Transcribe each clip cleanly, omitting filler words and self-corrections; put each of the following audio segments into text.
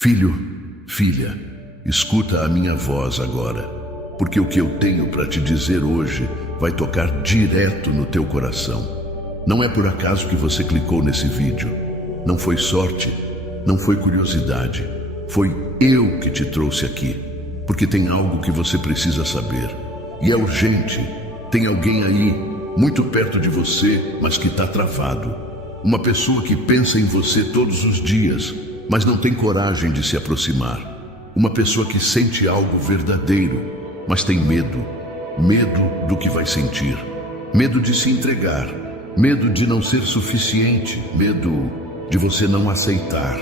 Filho, filha, escuta a minha voz agora, porque o que eu tenho para te dizer hoje vai tocar direto no teu coração. Não é por acaso que você clicou nesse vídeo. Não foi sorte, não foi curiosidade. Foi eu que te trouxe aqui, porque tem algo que você precisa saber. E é urgente. Tem alguém aí, muito perto de você, mas que está travado. Uma pessoa que pensa em você todos os dias, mas não tem coragem de se aproximar. Uma pessoa que sente algo verdadeiro, mas tem medo. Medo do que vai sentir. Medo de se entregar. Medo de não ser suficiente. Medo de você não aceitar.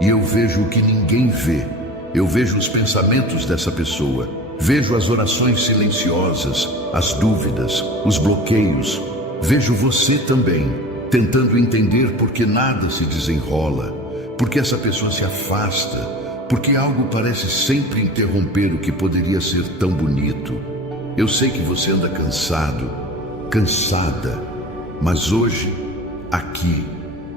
E eu vejo o que ninguém vê. Eu vejo os pensamentos dessa pessoa. Vejo as orações silenciosas, as dúvidas, os bloqueios. Vejo você também, tentando entender por que nada se desenrola. Porque essa pessoa se afasta, porque algo parece sempre interromper o que poderia ser tão bonito. Eu sei que você anda cansado, cansada, mas hoje, aqui,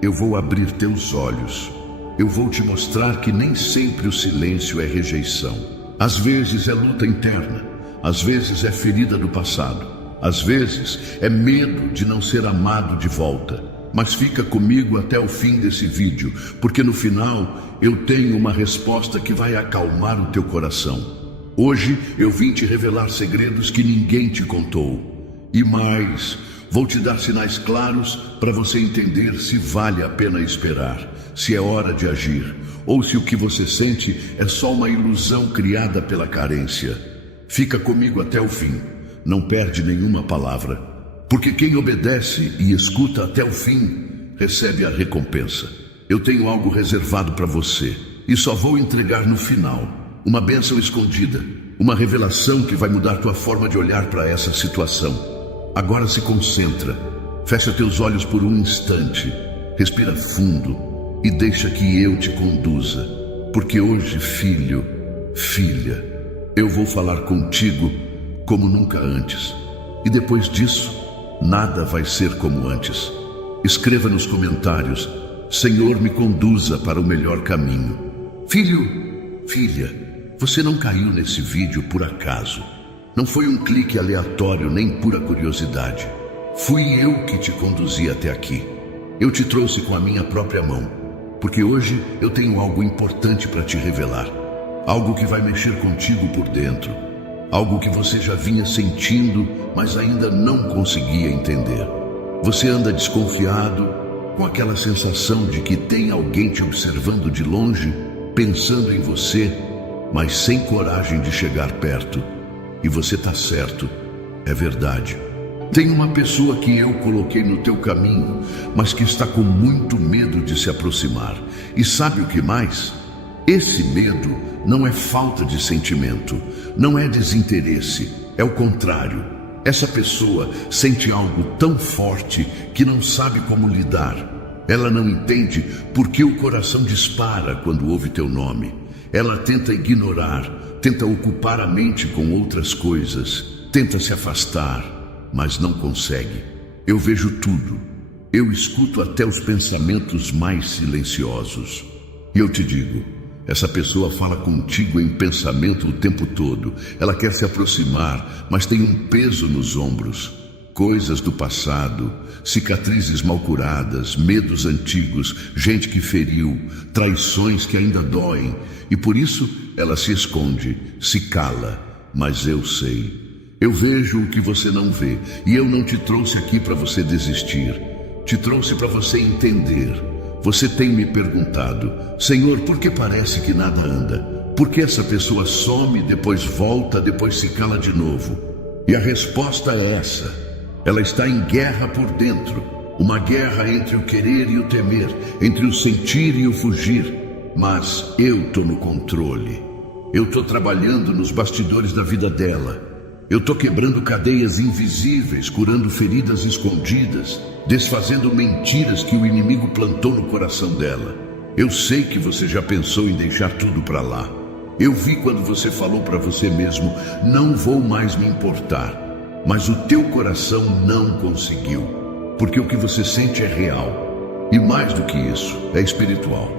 eu vou abrir teus olhos. Eu vou te mostrar que nem sempre o silêncio é rejeição. Às vezes é luta interna, às vezes é ferida do passado, às vezes é medo de não ser amado de volta. Mas fica comigo até o fim desse vídeo, porque no final eu tenho uma resposta que vai acalmar o teu coração. Hoje eu vim te revelar segredos que ninguém te contou. E mais, vou te dar sinais claros para você entender se vale a pena esperar, se é hora de agir, ou se o que você sente é só uma ilusão criada pela carência. Fica comigo até o fim, não perde nenhuma palavra. Porque quem obedece e escuta até o fim, recebe a recompensa. Eu tenho algo reservado para você, e só vou entregar no final. Uma bênção escondida, uma revelação que vai mudar tua forma de olhar para essa situação. Agora se concentra, fecha teus olhos por um instante, respira fundo e deixa que eu te conduza. Porque hoje, filho, filha, eu vou falar contigo como nunca antes. E depois disso, nada vai ser como antes. Escreva nos comentários: Senhor, me conduza para o melhor caminho. Filho, filha, você não caiu nesse vídeo por acaso. Não foi um clique aleatório nem pura curiosidade. Fui eu que te conduzi até aqui. Eu te trouxe com a minha própria mão, porque hoje eu tenho algo importante para te revelar. Algo que vai mexer contigo por dentro. Algo que você já vinha sentindo, mas ainda não conseguia entender. Você anda desconfiado, com aquela sensação de que tem alguém te observando de longe, pensando em você, mas sem coragem de chegar perto. E você está certo, é verdade. Tem uma pessoa que eu coloquei no teu caminho, mas que está com muito medo de se aproximar. E sabe o que mais? Esse medo não é falta de sentimento, não é desinteresse, é o contrário. Essa pessoa sente algo tão forte que não sabe como lidar. Ela não entende por que o coração dispara quando ouve teu nome. Ela tenta ignorar, tenta ocupar a mente com outras coisas, tenta se afastar, mas não consegue. Eu vejo tudo, eu escuto até os pensamentos mais silenciosos. E eu te digo, essa pessoa fala contigo em pensamento o tempo todo. Ela quer se aproximar, mas tem um peso nos ombros. Coisas do passado, cicatrizes mal curadas, medos antigos, gente que feriu, traições que ainda doem. E por isso ela se esconde, se cala. Mas eu sei. Eu vejo o que você não vê. E eu não te trouxe aqui para você desistir. Te trouxe para você entender. Você tem me perguntado: Senhor, por que parece que nada anda? Por que essa pessoa some, depois volta, depois se cala de novo? E a resposta é essa: ela está em guerra por dentro. Uma guerra entre o querer e o temer, entre o sentir e o fugir. Mas eu estou no controle. Eu estou trabalhando nos bastidores da vida dela. Eu estou quebrando cadeias invisíveis, curando feridas escondidas, desfazendo mentiras que o inimigo plantou no coração dela. Eu sei que você já pensou em deixar tudo para lá. Eu vi quando você falou para você mesmo: não vou mais me importar. Mas o teu coração não conseguiu, porque o que você sente é real. E mais do que isso, é espiritual.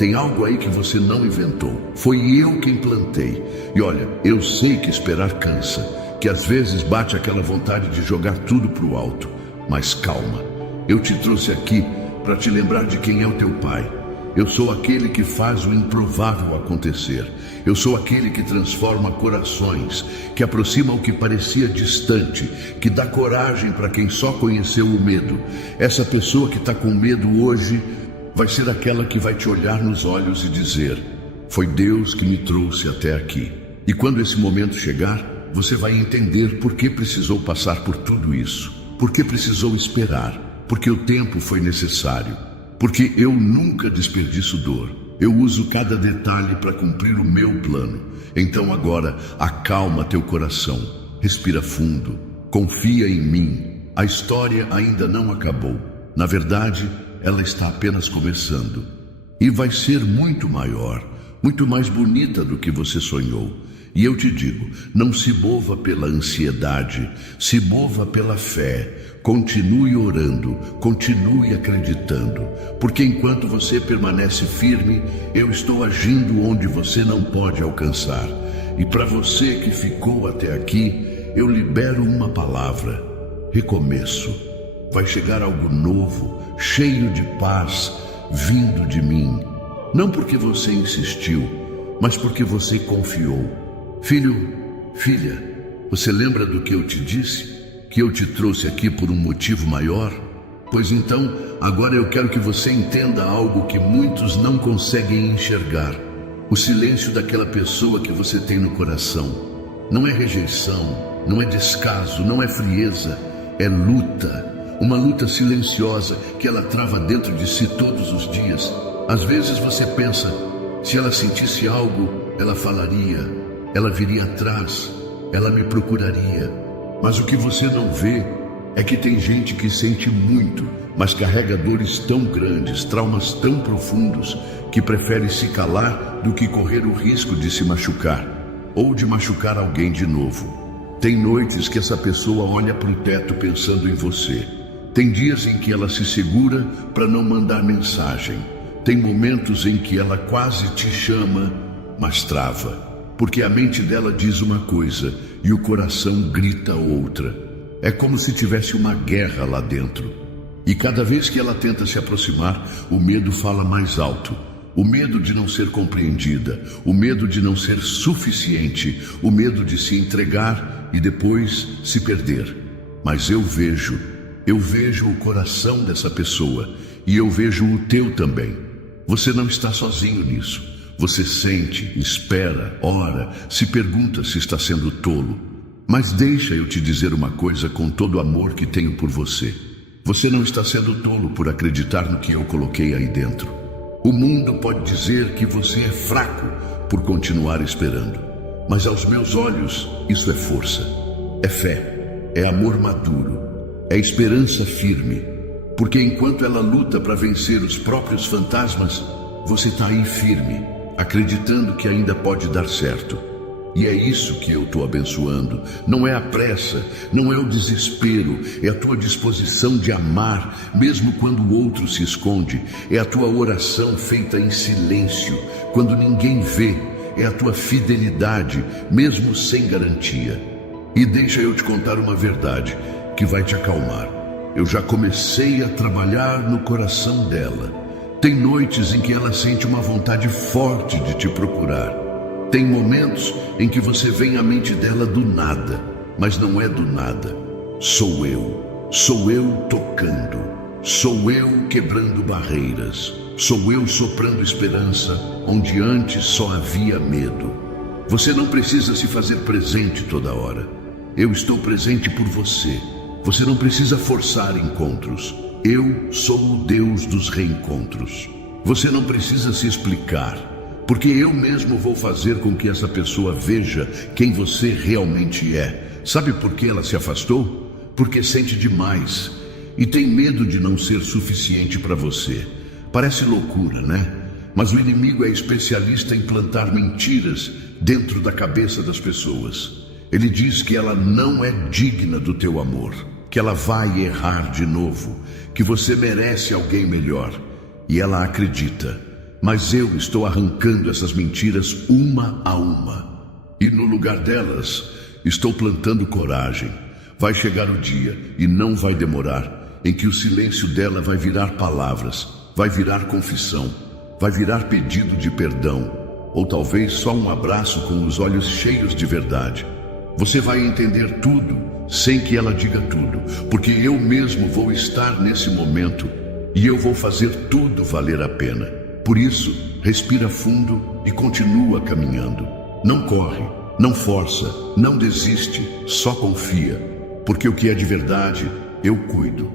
Tem algo aí que você não inventou. Foi eu quem plantei. E olha, eu sei que esperar cansa, que às vezes bate aquela vontade de jogar tudo pro alto. Mas calma, eu te trouxe aqui para te lembrar de quem é o teu pai. Eu sou aquele que faz o improvável acontecer. Eu sou aquele que transforma corações, que aproxima o que parecia distante, que dá coragem para quem só conheceu o medo. Essa pessoa que está com medo hoje vai ser aquela que vai te olhar nos olhos e dizer: foi Deus que me trouxe até aqui. E quando esse momento chegar, você vai entender por que precisou passar por tudo isso, por que precisou esperar, porque o tempo foi necessário. Porque eu nunca desperdiço dor. Eu uso cada detalhe para cumprir o meu plano. Então agora, acalma teu coração. Respira fundo. Confia em mim. A história ainda não acabou. Na verdade, ela está apenas começando. E vai ser muito maior, muito mais bonita do que você sonhou. E eu te digo, não se mova pela ansiedade, se mova pela fé. Continue orando, continue acreditando, porque enquanto você permanece firme, eu estou agindo onde você não pode alcançar. E para você que ficou até aqui, eu libero uma palavra: recomeço. Vai chegar algo novo, cheio de paz, vindo de mim. Não porque você insistiu, mas porque você confiou. Filho, filha, você lembra do que eu te disse? Que eu te trouxe aqui por um motivo maior? Pois então, agora eu quero que você entenda algo que muitos não conseguem enxergar. O silêncio daquela pessoa que você tem no coração. Não é rejeição, não é descaso, não é frieza, é luta. Uma luta silenciosa que ela trava dentro de si todos os dias. Às vezes você pensa, se ela sentisse algo, ela falaria, ela viria atrás, ela me procuraria. Mas o que você não vê é que tem gente que sente muito, mas carrega dores tão grandes, traumas tão profundos, que prefere se calar do que correr o risco de se machucar, ou de machucar alguém de novo. Tem noites que essa pessoa olha para o teto pensando em você. Tem dias em que ela se segura para não mandar mensagem. Tem momentos em que ela quase te chama, mas trava. Porque a mente dela diz uma coisa e o coração grita outra. É como se tivesse uma guerra lá dentro. E cada vez que ela tenta se aproximar, o medo fala mais alto. O medo de não ser compreendida, o medo de não ser suficiente, o medo de se entregar e depois se perder. Mas eu vejo o coração dessa pessoa e eu vejo o teu também. Você não está sozinho nisso. Você sente, espera, ora, se pergunta se está sendo tolo. Mas deixa eu te dizer uma coisa com todo o amor que tenho por você. Você não está sendo tolo por acreditar no que eu coloquei aí dentro. O mundo pode dizer que você é fraco por continuar esperando. Mas aos meus olhos, isso é força, é fé, é amor maduro, é esperança firme. Porque enquanto ela luta para vencer os próprios fantasmas, você está aí firme, acreditando que ainda pode dar certo. E é isso que eu estou abençoando. Não é a pressa, não é o desespero, é a tua disposição de amar, mesmo quando o outro se esconde. É a tua oração feita em silêncio, quando ninguém vê. É a tua fidelidade, mesmo sem garantia. E deixa eu te contar uma verdade que vai te acalmar. Eu já comecei a trabalhar no coração dela. Tem noites em que ela sente uma vontade forte de te procurar. Tem momentos em que você vem à mente dela do nada, mas não é do nada. Sou eu tocando, sou eu quebrando barreiras, sou eu soprando esperança onde antes só havia medo. Você não precisa se fazer presente toda hora. Eu estou presente por você. Você não precisa forçar encontros. Eu sou o Deus dos reencontros. Você não precisa se explicar, porque eu mesmo vou fazer com que essa pessoa veja quem você realmente é. Sabe por que ela se afastou? Porque sente demais e tem medo de não ser suficiente para você. Parece loucura, né? Mas o inimigo é especialista em plantar mentiras dentro da cabeça das pessoas. Ele diz que ela não é digna do teu amor, que ela vai errar de novo, que você merece alguém melhor. E ela acredita. mas eu estou arrancando essas mentiras uma a uma. E no lugar delas, estou plantando coragem. Vai chegar o dia, e não vai demorar, em que o silêncio dela vai virar palavras, vai virar confissão, vai virar pedido de perdão, ou talvez só um abraço com os olhos cheios de verdade. Você vai entender tudo, sem que ela diga tudo, porque eu mesmo vou estar nesse momento, e eu vou fazer tudo valer a pena. Por isso, respira fundo e continua caminhando. Não corre, não força, não desiste, só confia, porque o que é de verdade, eu cuido.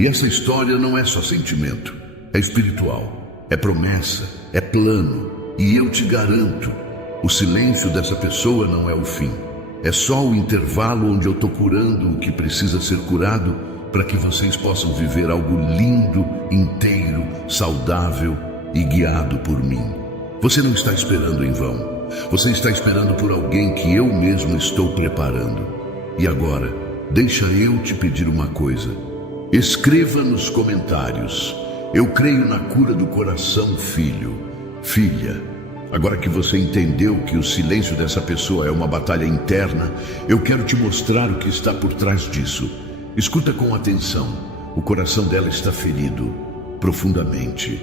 E essa história não é só sentimento, é espiritual, é promessa, é plano, e eu te garanto, o silêncio dessa pessoa não é o fim. É só o intervalo onde eu estou curando o que precisa ser curado para que vocês possam viver algo lindo, inteiro, saudável e guiado por mim. Você não está esperando em vão. Você está esperando por alguém que eu mesmo estou preparando. E agora, deixa eu te pedir uma coisa. Escreva nos comentários: eu creio na cura do coração, filho, filha. Agora que você entendeu que o silêncio dessa pessoa é uma batalha interna, eu quero te mostrar o que está por trás disso. Escuta com atenção. O coração dela está ferido, profundamente.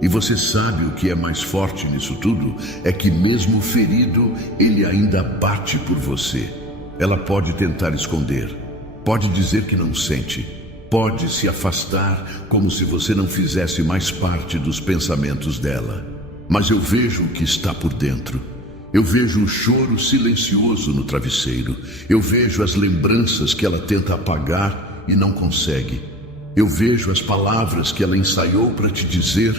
E você sabe o que é mais forte nisso tudo? É que mesmo ferido, ele ainda bate por você. Ela pode tentar esconder, pode dizer que não sente, pode se afastar como se você não fizesse mais parte dos pensamentos dela. Mas eu vejo o que está por dentro. Eu vejo o choro silencioso no travesseiro. Eu vejo as lembranças que ela tenta apagar e não consegue. Eu vejo as palavras que ela ensaiou para te dizer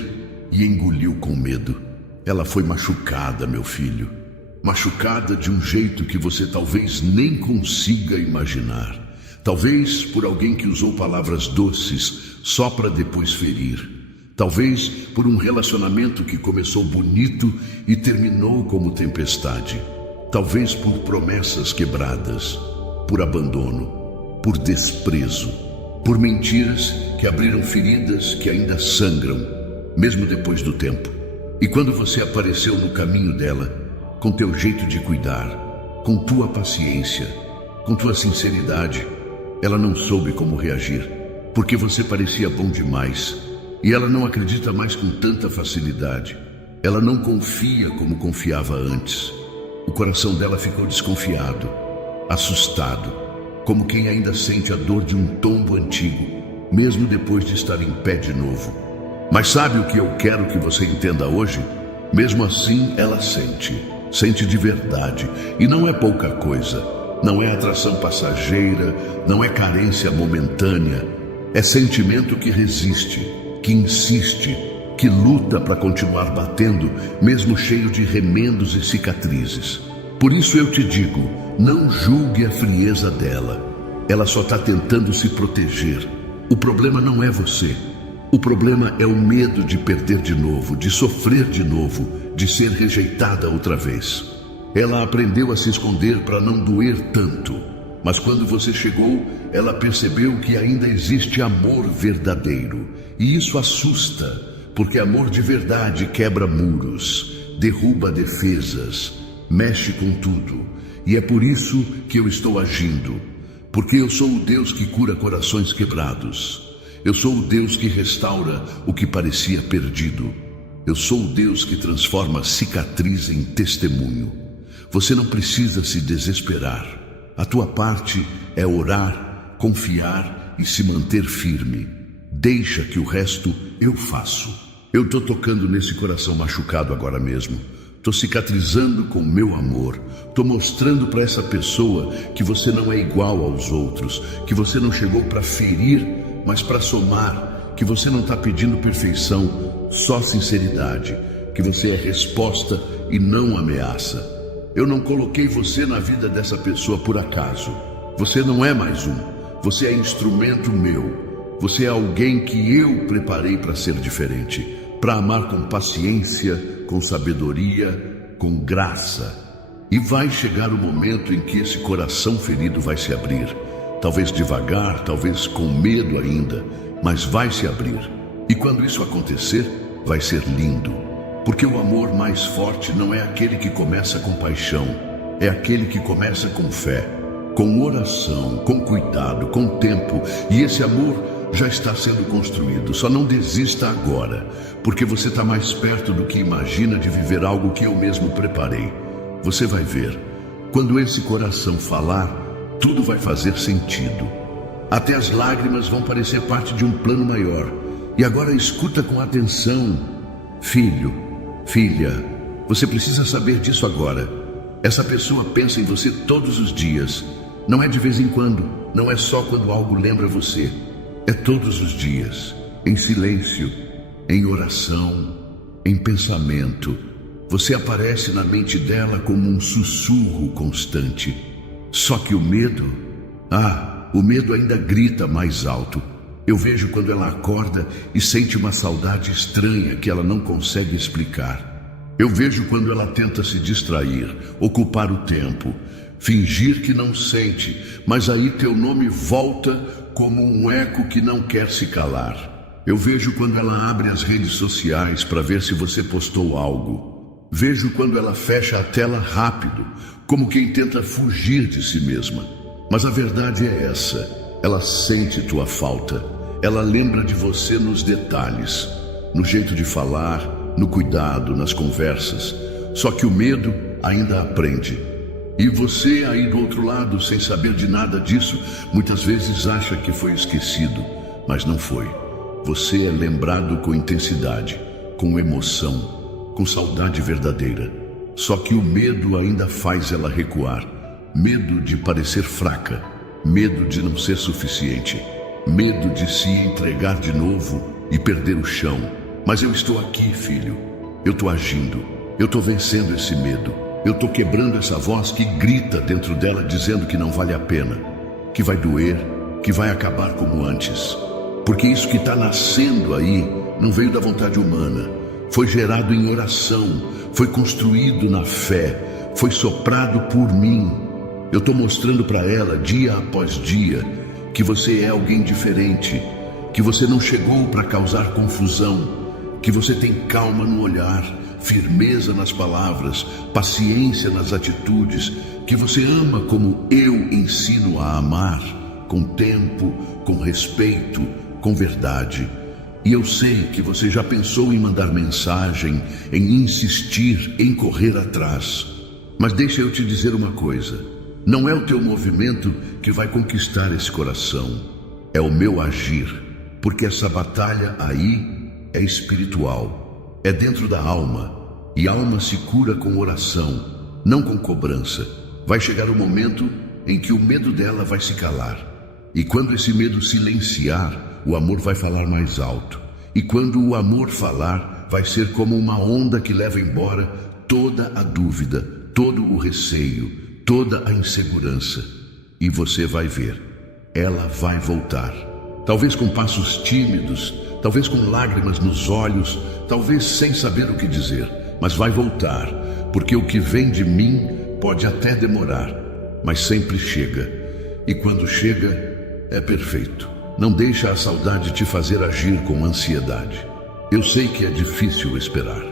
e engoliu com medo. Ela foi machucada, meu filho. Machucada de um jeito que você talvez nem consiga imaginar. Talvez por alguém que usou palavras doces só para depois ferir. Talvez por um relacionamento que começou bonito e terminou como tempestade. Talvez por promessas quebradas, por abandono, por desprezo, por mentiras que abriram feridas que ainda sangram, mesmo depois do tempo. E quando você apareceu no caminho dela, com teu jeito de cuidar, com tua paciência, com tua sinceridade, ela não soube como reagir, porque você parecia bom demais. E ela não acredita mais com tanta facilidade. Ela não confia como confiava antes. O coração dela ficou desconfiado, assustado, como quem ainda sente a dor de um tombo antigo, mesmo depois de estar em pé de novo. Mas sabe o que eu quero que você entenda hoje? Mesmo assim, ela sente de verdade. E não é pouca coisa. Não é atração passageira, não é carência momentânea. É sentimento que resiste, que insiste, que luta para continuar batendo, mesmo cheio de remendos e cicatrizes. Por isso eu te digo, não julgue a frieza dela. Ela só está tentando se proteger. O problema não é você. O problema é o medo de perder de novo, de sofrer de novo, de ser rejeitada outra vez. Ela aprendeu a se esconder para não doer tanto. Mas quando você chegou, ela percebeu que ainda existe amor verdadeiro. E isso assusta, porque amor de verdade quebra muros, derruba defesas, mexe com tudo. E é por isso que eu estou agindo. Porque eu sou o Deus que cura corações quebrados. Eu sou o Deus que restaura o que parecia perdido. Eu sou o Deus que transforma cicatriz em testemunho. Você não precisa se desesperar. A tua parte é orar, confiar e se manter firme. Deixa que o resto eu faço. Eu estou tocando nesse coração machucado agora mesmo. Estou cicatrizando com meu amor. Estou mostrando para essa pessoa que você não é igual aos outros, que você não chegou para ferir, mas para somar, que você não está pedindo perfeição, só sinceridade, que você é resposta e não ameaça. Eu não coloquei você na vida dessa pessoa por acaso. Você não é mais um. Você é instrumento meu. Você é alguém que eu preparei para ser diferente, para amar com paciência, com sabedoria, com graça. E vai chegar o momento em que esse coração ferido vai se abrir. Talvez devagar, talvez com medo ainda, mas vai se abrir. E quando isso acontecer, vai ser lindo. Porque o amor mais forte não é aquele que começa com paixão, é aquele que começa com fé, com oração, com cuidado, com tempo. E esse amor já está sendo construído. Só não desista agora, porque você está mais perto do que imagina de viver algo que eu mesmo preparei. Você vai ver, quando esse coração falar, tudo vai fazer sentido. Até as lágrimas vão parecer parte de um plano maior. E agora escuta com atenção. Filho, filha, você precisa saber disso agora. Essa pessoa pensa em você todos os dias. Não é de vez em quando, não é só quando algo lembra você. É todos os dias, em silêncio, em oração, em pensamento. Você aparece na mente dela como um sussurro constante. Só que o medo, o medo ainda grita mais alto. Eu vejo quando ela acorda e sente uma saudade estranha que ela não consegue explicar. Eu vejo quando ela tenta se distrair, ocupar o tempo, fingir que não sente, mas aí teu nome volta como um eco que não quer se calar. Eu vejo quando ela abre as redes sociais para ver se você postou algo. Vejo quando ela fecha a tela rápido, como quem tenta fugir de si mesma. Mas a verdade é essa, ela sente tua falta. Ela lembra de você nos detalhes, no jeito de falar, no cuidado, nas conversas. Só que o medo ainda aprende. E você aí do outro lado, sem saber de nada disso, muitas vezes acha que foi esquecido, mas não foi. Você é lembrado com intensidade, com emoção, com saudade verdadeira. Só que o medo ainda faz ela recuar. Medo de parecer fraca, medo de não ser suficiente, medo de se entregar de novo e perder o chão. Mas eu estou aqui, filho. Eu estou agindo. Eu estou vencendo esse medo. Eu estou quebrando essa voz que grita dentro dela dizendo que não vale a pena, que vai doer, que vai acabar como antes. Porque isso que está nascendo aí não veio da vontade humana. Foi gerado em oração, foi construído na fé, foi soprado por mim. Eu estou mostrando para ela, dia após dia, que você é alguém diferente, que você não chegou para causar confusão, que você tem calma no olhar, firmeza nas palavras, paciência nas atitudes, que você ama como eu ensino a amar, com tempo, com respeito, com verdade. E eu sei que você já pensou em mandar mensagem, em insistir, em correr atrás. Mas deixa eu te dizer uma coisa. Não é o teu movimento que vai conquistar esse coração. É o meu agir. Porque essa batalha aí é espiritual. É dentro da alma. E a alma se cura com oração, não com cobrança. Vai chegar o momento em que o medo dela vai se calar. E quando esse medo silenciar, o amor vai falar mais alto. E quando o amor falar, vai ser como uma onda que leva embora toda a dúvida, todo o receio, toda a insegurança. E você vai ver, ela vai voltar. Talvez com passos tímidos, talvez com lágrimas nos olhos, talvez sem saber o que dizer, mas vai voltar, porque o que vem de mim pode até demorar, mas sempre chega. E quando chega, é perfeito. Não deixa a saudade te fazer agir com ansiedade. Eu sei que é difícil esperar,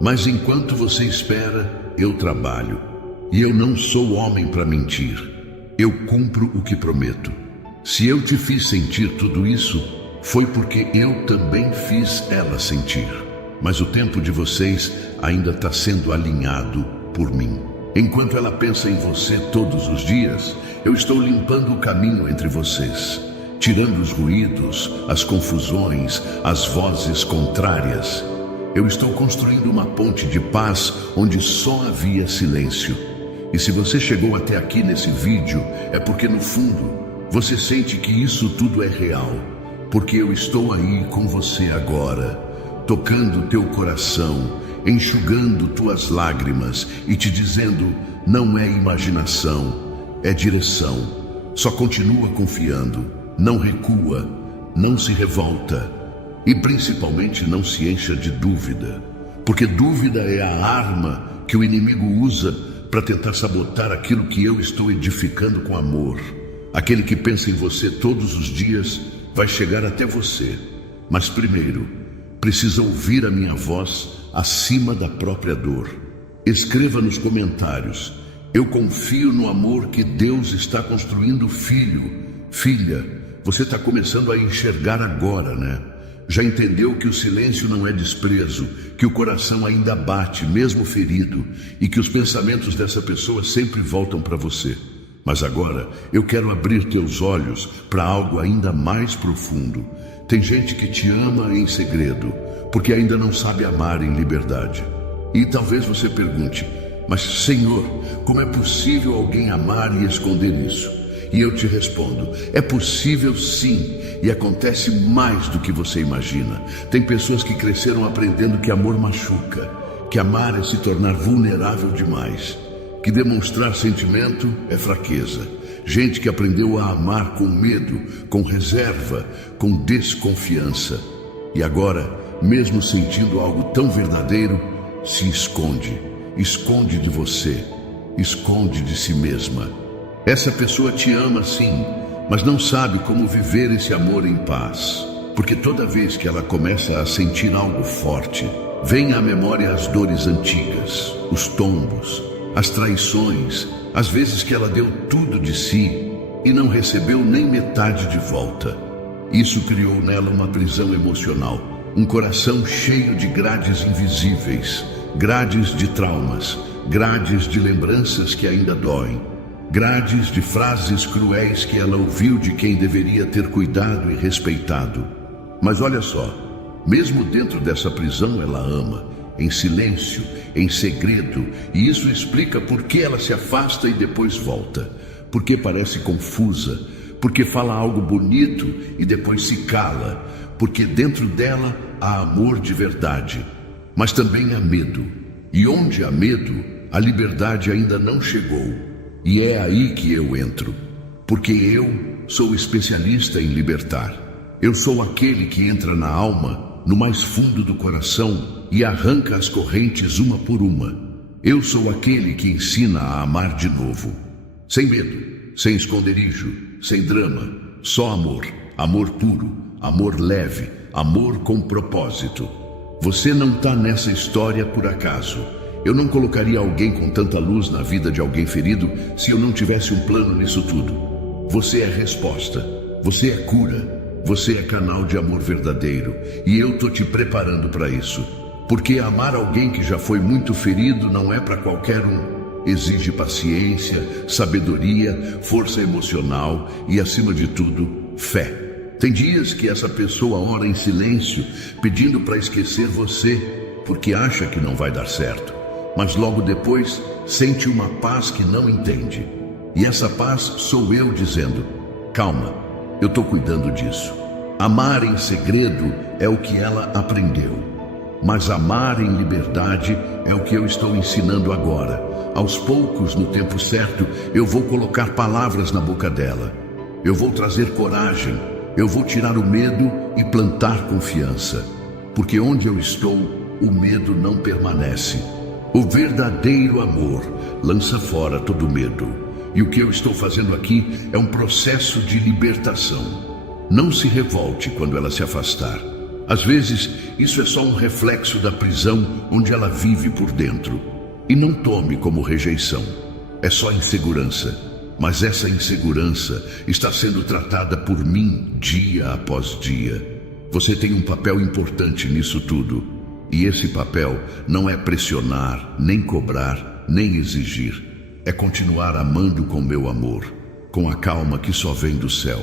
mas enquanto você espera, eu trabalho. E eu não sou homem para mentir. Eu cumpro o que prometo. Se eu te fiz sentir tudo isso, foi porque eu também fiz ela sentir. Mas o tempo de vocês ainda está sendo alinhado por mim. Enquanto ela pensa em você todos os dias, eu estou limpando o caminho entre vocês, tirando os ruídos, as confusões, as vozes contrárias. Eu estou construindo uma ponte de paz onde só havia silêncio. E se você chegou até aqui nesse vídeo, é porque no fundo você sente que isso tudo é real. Porque eu estou aí com você agora, tocando teu coração, enxugando tuas lágrimas e te dizendo, não é imaginação, é direção. Só continua confiando, não recua, não se revolta e principalmente não se encha de dúvida. Porque dúvida é a arma que o inimigo usa para tentar sabotar aquilo que eu estou edificando com amor. Aquele que pensa em você todos os dias vai chegar até você. Mas primeiro, precisa ouvir a minha voz acima da própria dor. Escreva nos comentários: eu confio no amor que Deus está construindo, filho, filha. Você está começando a enxergar agora, né? Já entendeu que o silêncio não é desprezo, que o coração ainda bate, mesmo ferido, e que os pensamentos dessa pessoa sempre voltam para você. Mas agora eu quero abrir teus olhos para algo ainda mais profundo. Tem gente que te ama em segredo, porque ainda não sabe amar em liberdade. E talvez você pergunte: mas Senhor, como é possível alguém amar e esconder isso? E eu te respondo: é possível sim, e acontece mais do que você imagina. Tem pessoas que cresceram aprendendo que amor machuca, que amar é se tornar vulnerável demais, que demonstrar sentimento é fraqueza. Gente que aprendeu a amar com medo, com reserva, com desconfiança. E agora, mesmo sentindo algo tão verdadeiro, se esconde. Esconde de você, esconde de si mesma. Essa pessoa te ama sim, mas não sabe como viver esse amor em paz. Porque toda vez que ela começa a sentir algo forte, vem à memória as dores antigas, os tombos, as traições, as vezes que ela deu tudo de si e não recebeu nem metade de volta. Isso criou nela uma prisão emocional, um coração cheio de grades invisíveis, grades de traumas, grades de lembranças que ainda doem, grades de frases cruéis que ela ouviu de quem deveria ter cuidado e respeitado. Mas olha só, mesmo dentro dessa prisão ela ama, em silêncio, em segredo, e isso explica por que ela se afasta e depois volta, porque parece confusa, porque fala algo bonito e depois se cala, porque dentro dela há amor de verdade, mas também há medo, e onde há medo, a liberdade ainda não chegou, e é aí que eu entro, porque eu sou especialista em libertar. Eu sou aquele que entra na alma, no mais fundo do coração, e arranca as correntes uma por uma. Eu sou aquele que ensina a amar de novo, sem medo, sem esconderijo, sem drama, só amor, amor puro, amor leve, amor com propósito. Você não está nessa história por acaso. Eu não colocaria alguém com tanta luz na vida de alguém ferido se eu não tivesse um plano nisso tudo. Você é resposta, você é cura, você é canal de amor verdadeiro, e eu tô te preparando para isso. Porque amar alguém que já foi muito ferido não é para qualquer um. Exige paciência, sabedoria, força emocional e, acima de tudo, fé. Tem dias que essa pessoa ora em silêncio, pedindo para esquecer você, porque acha que não vai dar certo. Mas logo depois, sente uma paz que não entende. E essa paz sou eu dizendo: calma, eu estou cuidando disso. Amar em segredo é o que ela aprendeu. Mas amar em liberdade é o que eu estou ensinando agora. Aos poucos, no tempo certo, eu vou colocar palavras na boca dela. Eu vou trazer coragem. Eu vou tirar o medo e plantar confiança. Porque onde eu estou, o medo não permanece. O verdadeiro amor lança fora todo medo. E o que eu estou fazendo aqui é um processo de libertação. Não se revolte quando ela se afastar. Às vezes, isso é só um reflexo da prisão onde ela vive por dentro. E não tome como rejeição. É só insegurança. Mas essa insegurança está sendo tratada por mim dia após dia. Você tem um papel importante nisso tudo. E esse papel não é pressionar, nem cobrar, nem exigir. É continuar amando com meu amor, com a calma que só vem do céu,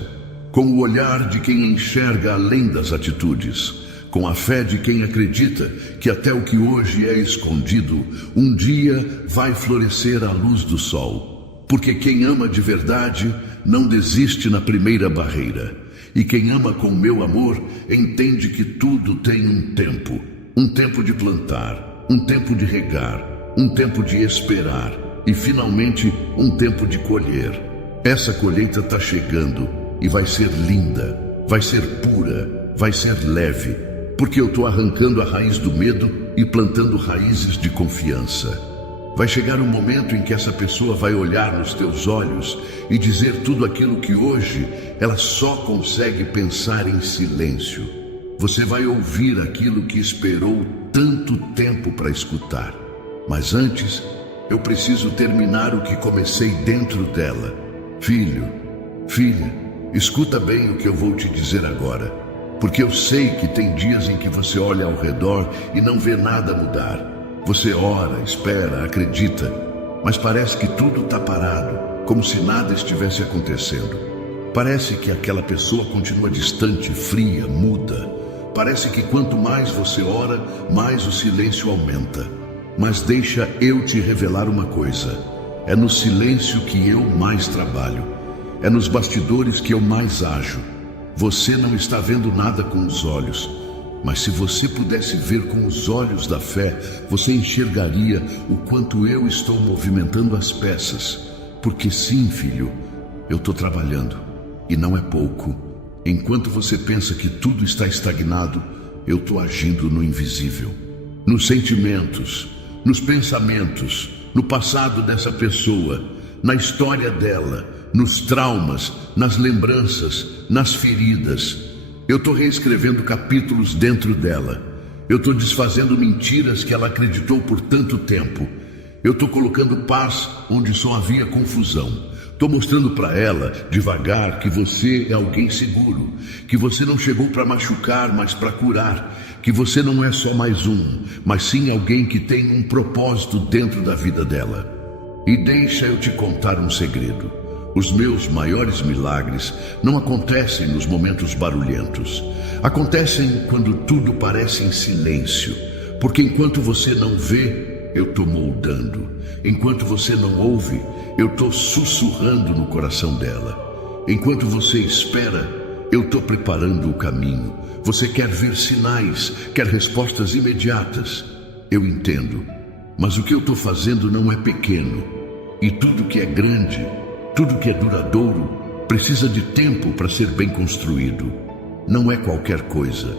com o olhar de quem enxerga além das atitudes, com a fé de quem acredita que até o que hoje é escondido, um dia vai florescer à luz do sol. Porque quem ama de verdade não desiste na primeira barreira. E quem ama com meu amor entende que tudo tem um tempo. Um tempo de plantar, um tempo de regar, um tempo de esperar e finalmente um tempo de colher. Essa colheita está chegando e vai ser linda, vai ser pura, vai ser leve, porque eu estou arrancando a raiz do medo e plantando raízes de confiança. Vai chegar um momento em que essa pessoa vai olhar nos teus olhos e dizer tudo aquilo que hoje ela só consegue pensar em silêncio. Você vai ouvir aquilo que esperou tanto tempo para escutar. Mas antes, eu preciso terminar o que comecei dentro dela. Filho, filha, escuta bem o que eu vou te dizer agora, porque eu sei que tem dias em que você olha ao redor e não vê nada mudar. Você ora, espera, acredita, mas parece que tudo está parado, como se nada estivesse acontecendo. Parece que aquela pessoa continua distante, fria, muda. Parece que quanto mais você ora, mais o silêncio aumenta. Mas deixa eu te revelar uma coisa. É no silêncio que eu mais trabalho. É nos bastidores que eu mais ajo. Você não está vendo nada com os olhos, mas se você pudesse ver com os olhos da fé, você enxergaria o quanto eu estou movimentando as peças. Porque sim, filho, eu estou trabalhando, e não é pouco. Enquanto você pensa que tudo está estagnado, eu estou agindo no invisível. Nos sentimentos, nos pensamentos, no passado dessa pessoa, na história dela, nos traumas, nas lembranças, nas feridas. Eu estou reescrevendo capítulos dentro dela. Eu estou desfazendo mentiras que ela acreditou por tanto tempo. Eu estou colocando paz onde só havia confusão. Estou mostrando para ela, devagar, que você é alguém seguro, que você não chegou para machucar, mas para curar, que você não é só mais um, mas sim alguém que tem um propósito dentro da vida dela. E deixa eu te contar um segredo. Os meus maiores milagres não acontecem nos momentos barulhentos. Acontecem quando tudo parece em silêncio, porque enquanto você não vê, eu estou moldando. Enquanto você não ouve, eu estou sussurrando no coração dela. Enquanto você espera, eu estou preparando o caminho. Você quer ver sinais, quer respostas imediatas. Eu entendo, mas o que eu estou fazendo não é pequeno. E tudo que é grande, tudo que é duradouro, precisa de tempo para ser bem construído. Não é qualquer coisa.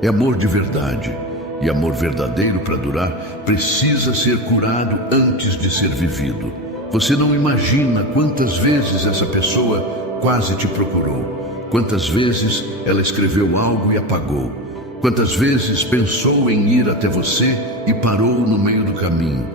É amor de verdade. E amor verdadeiro, para durar, precisa ser curado antes de ser vivido. Você não imagina quantas vezes essa pessoa quase te procurou. Quantas vezes ela escreveu algo e apagou. Quantas vezes pensou em ir até você e parou no meio do caminho.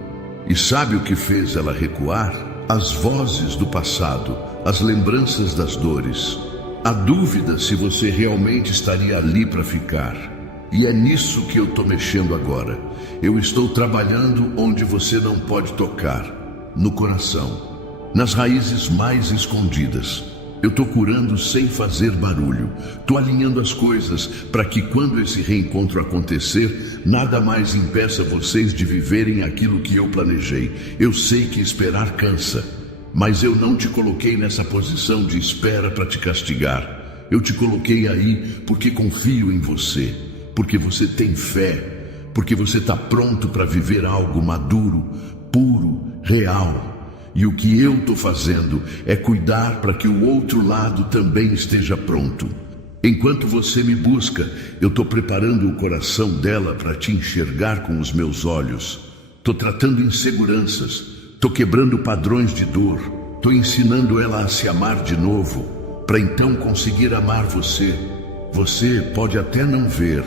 E sabe o que fez ela recuar? As vozes do passado, as lembranças das dores. A dúvida se você realmente estaria ali para ficar. E é nisso que eu estou mexendo agora. Eu estou trabalhando onde você não pode tocar, no coração, nas raízes mais escondidas. Eu estou curando sem fazer barulho. Estou alinhando as coisas para que quando esse reencontro acontecer, nada mais impeça vocês de viverem aquilo que eu planejei. Eu sei que esperar cansa, mas eu não te coloquei nessa posição de espera para te castigar. Eu te coloquei aí porque confio em você. Porque você tem fé, porque você está pronto para viver algo maduro, puro, real. E o que eu estou fazendo é cuidar para que o outro lado também esteja pronto. Enquanto você me busca, eu estou preparando o coração dela para te enxergar com os meus olhos. Estou tratando inseguranças, estou quebrando padrões de dor, estou ensinando ela a se amar de novo, para então conseguir amar você. Você pode até não ver,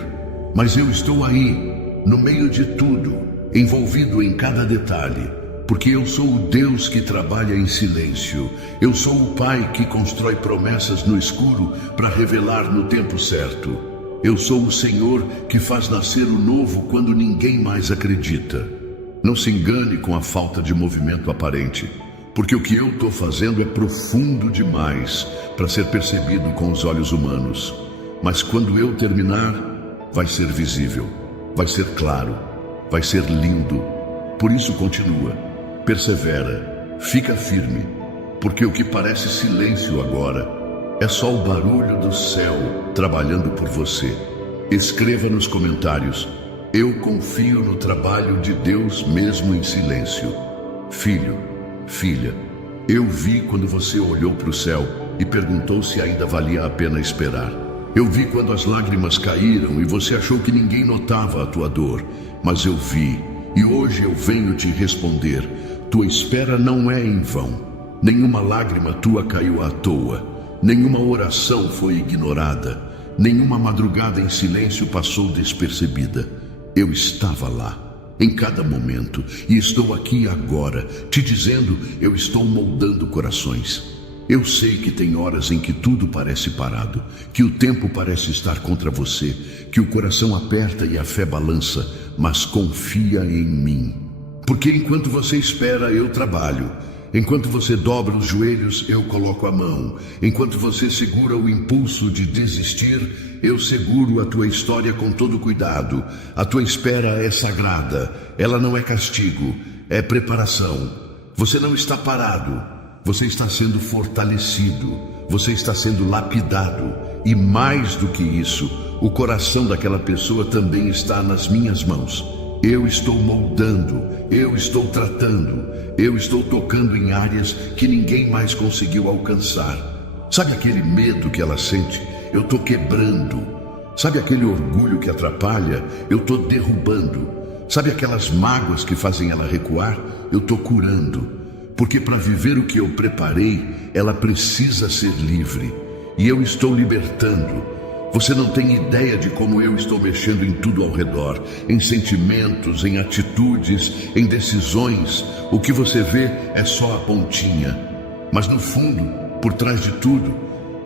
mas eu estou aí, no meio de tudo, envolvido em cada detalhe, porque eu sou o Deus que trabalha em silêncio. Eu sou o Pai que constrói promessas no escuro para revelar no tempo certo. Eu sou o Senhor que faz nascer o novo quando ninguém mais acredita. Não se engane com a falta de movimento aparente, porque o que eu estou fazendo é profundo demais para ser percebido com os olhos humanos. Mas quando eu terminar, vai ser visível, vai ser claro, vai ser lindo. Por isso continua, persevera, fica firme, porque o que parece silêncio agora é só o barulho do céu trabalhando por você. Escreva nos comentários: eu confio no trabalho de Deus mesmo em silêncio. Filho, filha, eu vi quando você olhou para o céu e perguntou se ainda valia a pena esperar. Eu vi quando as lágrimas caíram e você achou que ninguém notava a tua dor. Mas eu vi, e hoje eu venho te responder: tua espera não é em vão. Nenhuma lágrima tua caiu à toa. Nenhuma oração foi ignorada. Nenhuma madrugada em silêncio passou despercebida. Eu estava lá, em cada momento, e estou aqui agora, te dizendo, eu estou moldando corações. Eu sei que tem horas em que tudo parece parado, que o tempo parece estar contra você, que o coração aperta e a fé balança, mas confia em mim. Porque enquanto você espera, eu trabalho. Enquanto você dobra os joelhos, eu coloco a mão. Enquanto você segura o impulso de desistir, eu seguro a tua história com todo cuidado. A tua espera é sagrada. Ela não é castigo, é preparação. Você não está parado. Você está sendo fortalecido. Você está sendo lapidado. E mais do que isso, o coração daquela pessoa também está nas minhas mãos. Eu estou moldando, eu estou tratando, eu estou tocando em áreas que ninguém mais conseguiu alcançar. Sabe aquele medo que ela sente? Eu estou quebrando. Sabe aquele orgulho que atrapalha? Eu estou derrubando. Sabe aquelas mágoas que fazem ela recuar? Eu estou curando. Porque para viver o que eu preparei, ela precisa ser livre. E eu estou libertando. Você não tem ideia de como eu estou mexendo em tudo ao redor, em sentimentos, em atitudes, em decisões. O que você vê é só a pontinha. Mas no fundo, por trás de tudo,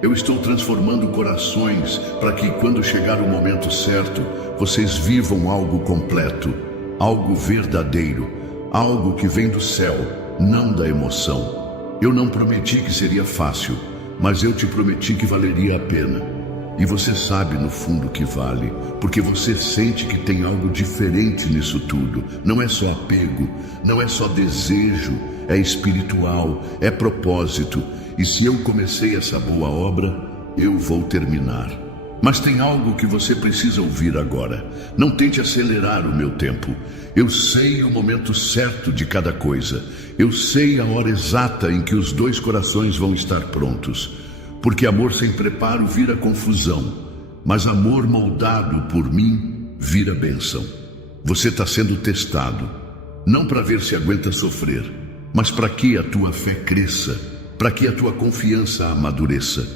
eu estou transformando corações para que quando chegar o momento certo, vocês vivam algo completo, algo verdadeiro, algo que vem do céu, não da emoção. Eu não prometi que seria fácil, mas eu te prometi que valeria a pena. E você sabe no fundo que vale, porque você sente que tem algo diferente nisso tudo. Não é só apego, não é só desejo, é espiritual, é propósito. E se eu comecei essa boa obra, eu vou terminar. Mas tem algo que você precisa ouvir agora. Não tente acelerar o meu tempo. Eu sei o momento certo de cada coisa. Eu sei a hora exata em que os dois corações vão estar prontos. Porque amor sem preparo vira confusão, mas amor moldado por mim vira bênção. Você está sendo testado, não para ver se aguenta sofrer, mas para que a tua fé cresça, para que a tua confiança amadureça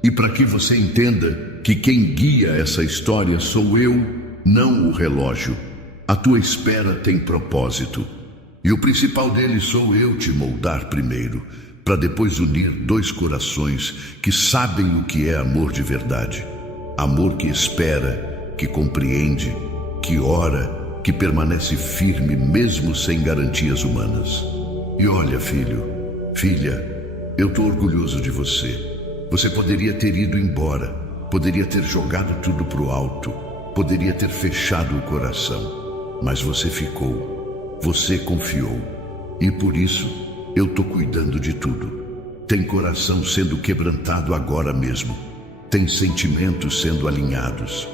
e para que você entenda que quem guia essa história sou eu, não o relógio. A tua espera tem propósito e o principal dele sou eu te moldar primeiro, para depois unir dois corações que sabem o que é amor de verdade. Amor que espera, que compreende, que ora, que permanece firme mesmo sem garantias humanas. E olha, filho, filha, eu estou orgulhoso de você. Você poderia ter ido embora, poderia ter jogado tudo pro alto, poderia ter fechado o coração, mas você ficou, você confiou, e por isso eu estou cuidando de tudo. Tem coração sendo quebrantado agora mesmo. Tem sentimentos sendo alinhados.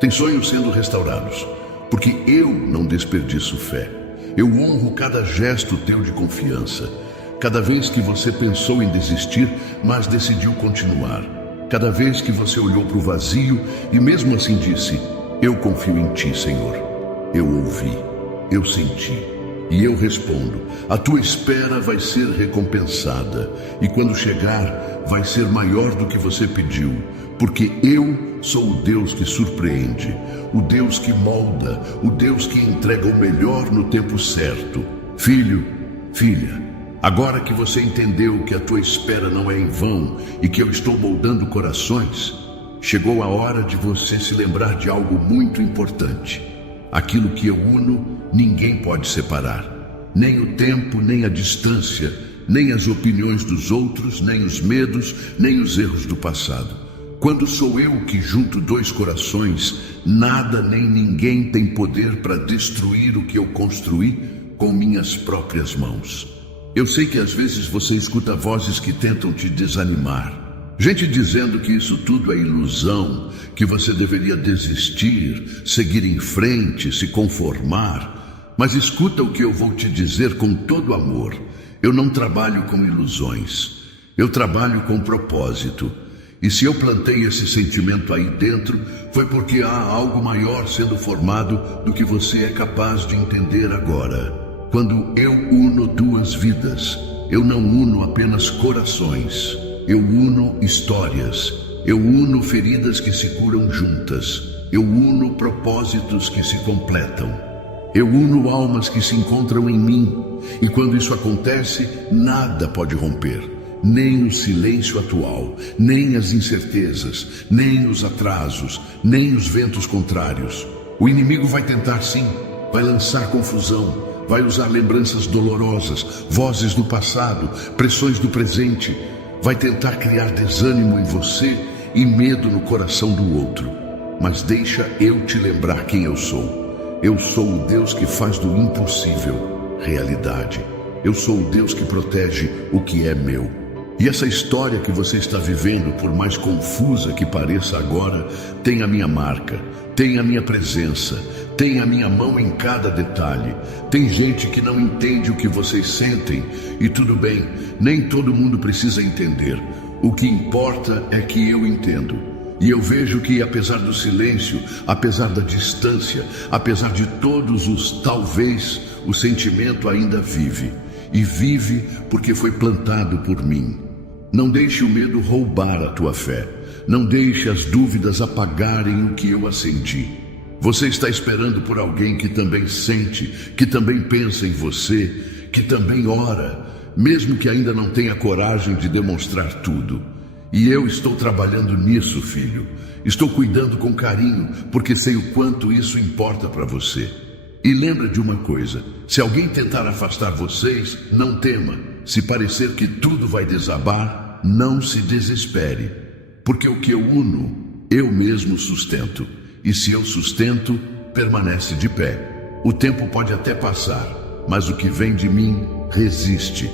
Tem sonhos sendo restaurados. Porque eu não desperdiço fé. Eu honro cada gesto teu de confiança. Cada vez que você pensou em desistir, mas decidiu continuar. Cada vez que você olhou para o vazio e mesmo assim disse, eu confio em ti, Senhor. Eu ouvi, eu senti. E eu respondo, a tua espera vai ser recompensada, e quando chegar, vai ser maior do que você pediu, porque eu sou o Deus que surpreende, o Deus que molda, o Deus que entrega o melhor no tempo certo. Filho, filha, agora que você entendeu que a tua espera não é em vão e que eu estou moldando corações, chegou a hora de você se lembrar de algo muito importante. Aquilo que eu uno, ninguém pode separar. Nem o tempo, nem a distância, nem as opiniões dos outros, nem os medos, nem os erros do passado. Quando sou eu que junto dois corações, nada nem ninguém tem poder para destruir o que eu construí com minhas próprias mãos. Eu sei que às vezes você escuta vozes que tentam te desanimar. Gente dizendo que isso tudo é ilusão, que você deveria desistir, seguir em frente, se conformar. Mas escuta o que eu vou te dizer com todo amor. Eu não trabalho com ilusões. Eu trabalho com propósito. E se eu plantei esse sentimento aí dentro, foi porque há algo maior sendo formado do que você é capaz de entender agora. Quando eu uno duas vidas, eu não uno apenas corações. Eu uno histórias, eu uno feridas que se curam juntas, Eu uno propósitos que se completam. Eu uno almas que se encontram em mim. E quando isso acontece, nada pode romper. Nem o silêncio atual, nem as incertezas, nem os atrasos, nem os ventos contrários. O inimigo vai tentar sim, vai lançar confusão, vai usar lembranças dolorosas, vozes do passado, pressões do presente. Vai tentar criar desânimo em você e medo no coração do outro. Mas deixa eu te lembrar quem eu sou. Eu sou o Deus que faz do impossível realidade. Eu sou o Deus que protege o que é meu. E essa história que você está vivendo, por mais confusa que pareça agora, tem a minha marca, tem a minha presença, tem a minha mão em cada detalhe. Tem gente que não entende o que vocês sentem, e tudo bem, nem todo mundo precisa entender. O que importa é que eu entendo. E eu vejo que, apesar do silêncio, apesar da distância, apesar de todos os talvez, o sentimento ainda vive. E vive porque foi plantado por mim. Não deixe o medo roubar a tua fé. Não deixe as dúvidas apagarem o que eu acendi. Você está esperando por alguém que também sente, que também pensa em você, que também ora, mesmo que ainda não tenha coragem de demonstrar tudo. E eu estou trabalhando nisso, filho. Estou cuidando com carinho, porque sei o quanto isso importa para você. E lembra de uma coisa, se alguém tentar afastar vocês, não tema. Se parecer que tudo vai desabar, não se desespere. Porque o que eu uno, eu mesmo sustento. E se eu sustento, permanece de pé. O tempo pode até passar, mas o que vem de mim resiste.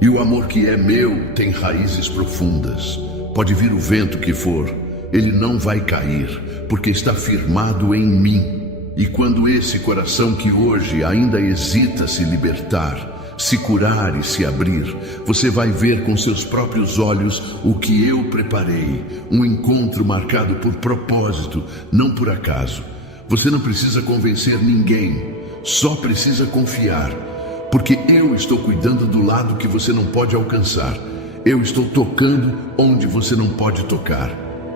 E o amor que é meu tem raízes profundas. Pode vir o vento que for, ele não vai cair, porque está firmado em mim. E quando esse coração que hoje ainda hesita se libertar, se curar e se abrir, você vai ver com seus próprios olhos o que eu preparei, um encontro marcado por propósito, não por acaso. Você não precisa convencer ninguém, só precisa confiar, porque eu estou cuidando do lado que você não pode alcançar. Eu estou tocando onde você não pode tocar.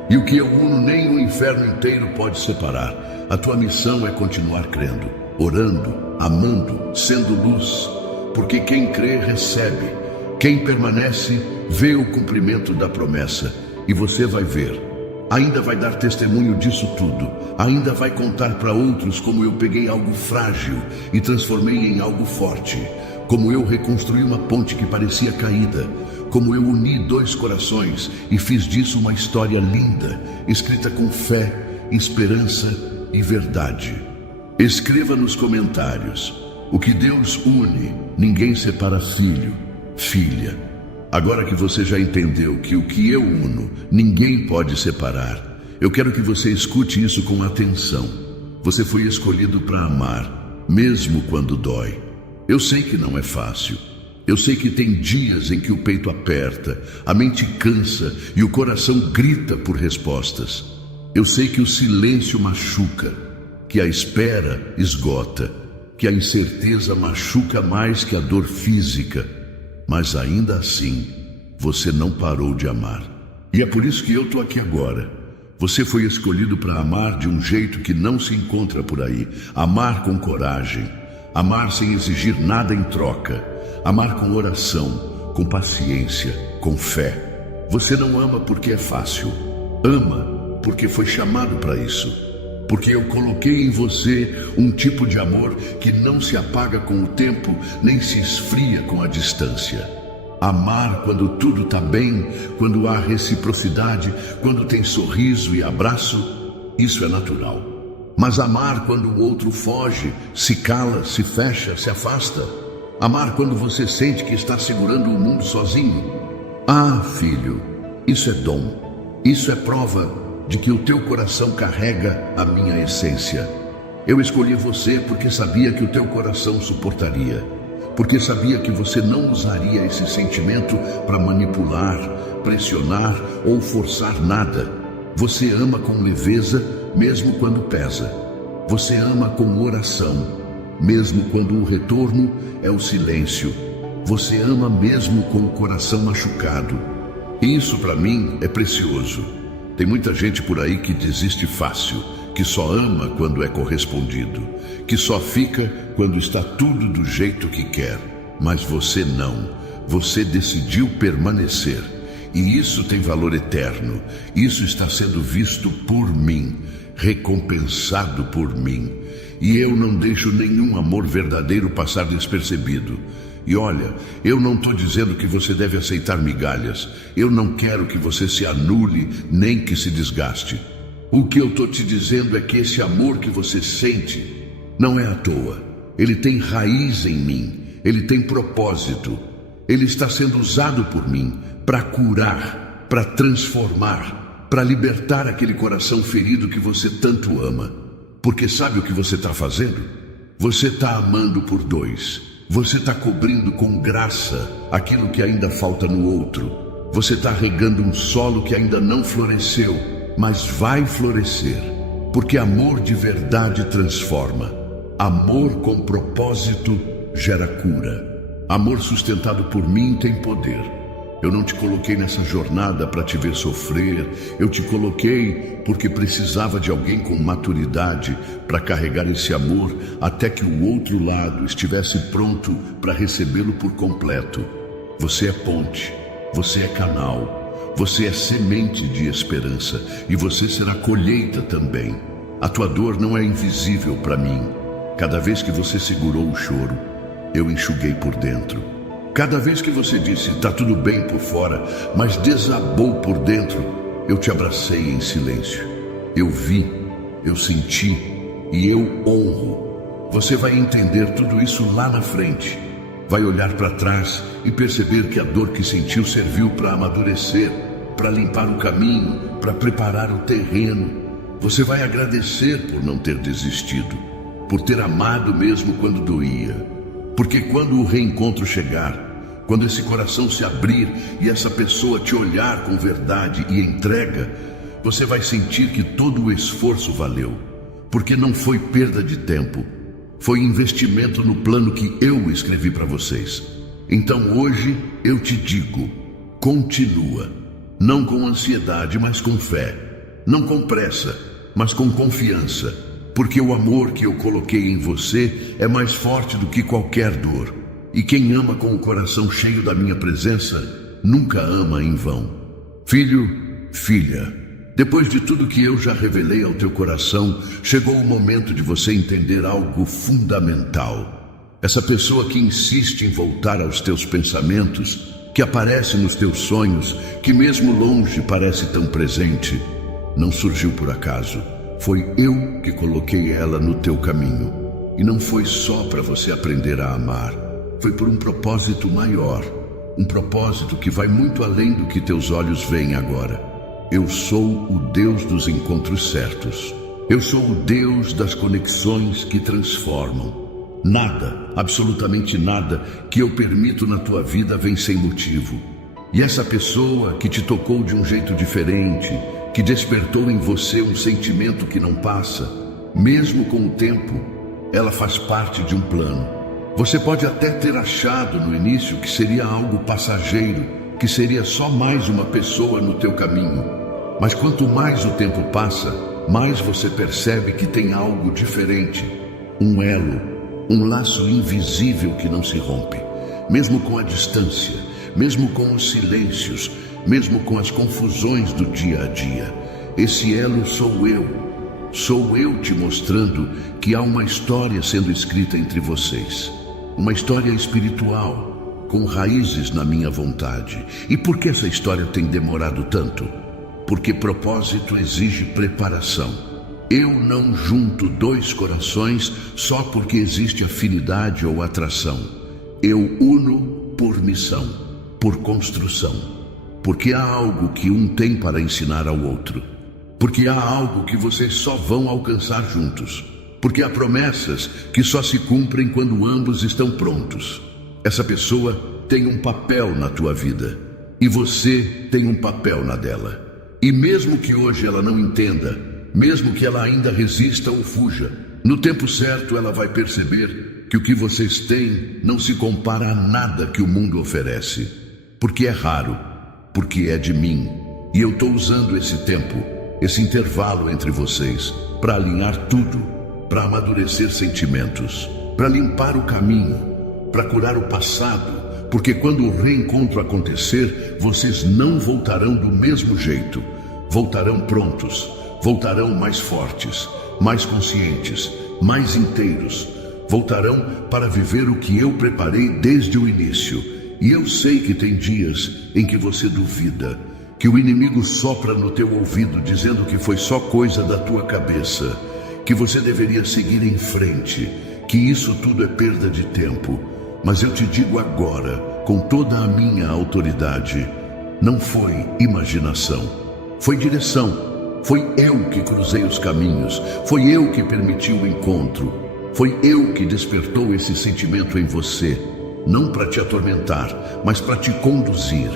E o que eu uno nem o inferno inteiro pode separar. A tua missão é continuar crendo, orando, amando, sendo luz. Porque quem crê recebe. Quem permanece vê o cumprimento da promessa. E você vai ver. Ainda vai dar testemunho disso tudo. Ainda vai contar para outros como eu peguei algo frágil e transformei em algo forte. Como eu reconstruí uma ponte que parecia caída. Como eu uni dois corações e fiz disso uma história linda, escrita com fé, esperança e verdade. Escreva nos comentários: o que Deus une, ninguém separa filho, filha. Agora que você já entendeu que o que eu uno, ninguém pode separar, eu quero que você escute isso com atenção. Você foi escolhido para amar, mesmo quando dói. Eu sei que não é fácil. Eu sei que tem dias em que o peito aperta, a mente cansa e o coração grita por respostas. Eu sei que o silêncio machuca, que a espera esgota, que a incerteza machuca mais que a dor física. Mas ainda assim, você não parou de amar. E é por isso que eu estou aqui agora. Você foi escolhido para amar de um jeito que não se encontra por aí. Amar com coragem, amar sem exigir nada em troca. Amar com oração, com paciência, com fé. Você não ama porque é fácil. Ama porque foi chamado para isso. Porque eu coloquei em você um tipo de amor que não se apaga com o tempo, nem se esfria com a distância. Amar quando tudo está bem, quando há reciprocidade, quando tem sorriso e abraço, isso é natural. Mas amar quando o outro foge, se cala, se fecha, se afasta. Amar quando você sente que está segurando o mundo sozinho. Ah, filho, isso é dom. Isso é prova de que o teu coração carrega a minha essência. Eu escolhi você porque sabia que o teu coração suportaria. Porque sabia que você não usaria esse sentimento para manipular, pressionar ou forçar nada. Você ama com leveza, mesmo quando pesa. Você ama com oração, mesmo quando o retorno é o silêncio. Você ama mesmo com o coração machucado. E isso para mim é precioso. Tem muita gente por aí que desiste fácil, que só ama quando é correspondido, que só fica quando está tudo do jeito que quer. Mas você não. Você decidiu permanecer. E isso tem valor eterno. Isso está sendo visto por mim, recompensado por mim. E eu não deixo nenhum amor verdadeiro passar despercebido. E olha, eu não estou dizendo que você deve aceitar migalhas. Eu não quero que você se anule, nem que se desgaste. O que eu estou te dizendo é que esse amor que você sente não é à toa. Ele tem raiz em mim. Ele tem propósito. Ele está sendo usado por mim para curar, para transformar, para libertar aquele coração ferido que você tanto ama. Porque sabe o que você está fazendo? Você está amando por dois. Você está cobrindo com graça aquilo que ainda falta no outro. Você está regando um solo que ainda não floresceu, mas vai florescer. Porque amor de verdade transforma. Amor com propósito gera cura. Amor sustentado por mim tem poder. Eu não te coloquei nessa jornada para te ver sofrer. Eu te coloquei porque precisava de alguém com maturidade para carregar esse amor até que o outro lado estivesse pronto para recebê-lo por completo. Você é ponte, você é canal, você é semente de esperança e você será colheita também. A tua dor não é invisível para mim. Cada vez que você segurou o choro, eu enxuguei por dentro. Cada vez que você disse, tá tudo bem por fora, mas desabou por dentro, eu te abracei em silêncio. Eu vi, eu senti e eu honro. Você vai entender tudo isso lá na frente. Vai olhar para trás e perceber que a dor que sentiu serviu para amadurecer, para limpar o caminho, para preparar o terreno. Você vai agradecer por não ter desistido, por ter amado mesmo quando doía. Porque quando o reencontro chegar, quando esse coração se abrir e essa pessoa te olhar com verdade e entrega, você vai sentir que todo o esforço valeu. Porque não foi perda de tempo, foi investimento no plano que eu escrevi para vocês. Então hoje eu te digo, continua. Não com ansiedade, mas com fé. Não com pressa, mas com confiança. Porque o amor que eu coloquei em você é mais forte do que qualquer dor. E quem ama com o coração cheio da minha presença, nunca ama em vão. Filho, filha, depois de tudo que eu já revelei ao teu coração, chegou o momento de você entender algo fundamental. Essa pessoa que insiste em voltar aos teus pensamentos, que aparece nos teus sonhos, que mesmo longe parece tão presente, não surgiu por acaso. Foi eu que coloquei ela no teu caminho. E não foi só para você aprender a amar. Foi por um propósito maior. Um propósito que vai muito além do que teus olhos veem agora. Eu sou o Deus dos encontros certos. Eu sou o Deus das conexões que transformam. Nada, absolutamente nada, que eu permito na tua vida vem sem motivo. E essa pessoa que te tocou de um jeito diferente, que despertou em você um sentimento que não passa, mesmo com o tempo, ela faz parte de um plano. Você pode até ter achado no início que seria algo passageiro, que seria só mais uma pessoa no teu caminho. Mas quanto mais o tempo passa, mais você percebe que tem algo diferente. Um elo, um laço invisível que não se rompe, mesmo com a distância, mesmo com os silêncios, mesmo com as confusões do dia a dia. Esse elo sou eu te mostrando que há uma história sendo escrita entre vocês. Uma história espiritual, com raízes na minha vontade. E por que essa história tem demorado tanto? Porque propósito exige preparação. Eu não junto dois corações só porque existe afinidade ou atração. Eu uno por missão, por construção. Porque há algo que um tem para ensinar ao outro. Porque há algo que vocês só vão alcançar juntos. Porque há promessas que só se cumprem quando ambos estão prontos. Essa pessoa tem um papel na tua vida. E você tem um papel na dela. E mesmo que hoje ela não entenda, mesmo que ela ainda resista ou fuja, no tempo certo ela vai perceber que o que vocês têm não se compara a nada que o mundo oferece. Porque é raro. Porque é de mim, e eu estou usando esse tempo, esse intervalo entre vocês, para alinhar tudo, para amadurecer sentimentos, para limpar o caminho, para curar o passado, porque quando o reencontro acontecer, vocês não voltarão do mesmo jeito. Voltarão prontos, voltarão mais fortes, mais conscientes, mais inteiros. Voltarão para viver o que eu preparei desde o início. E eu sei que tem dias em que você duvida, que o inimigo sopra no teu ouvido dizendo que foi só coisa da tua cabeça, que você deveria seguir em frente, que isso tudo é perda de tempo. Mas eu te digo agora, com toda a minha autoridade, não foi imaginação, foi direção. Foi eu que cruzei os caminhos, foi eu que permiti o encontro, foi eu que despertou esse sentimento em você, não para te atormentar, mas para te conduzir,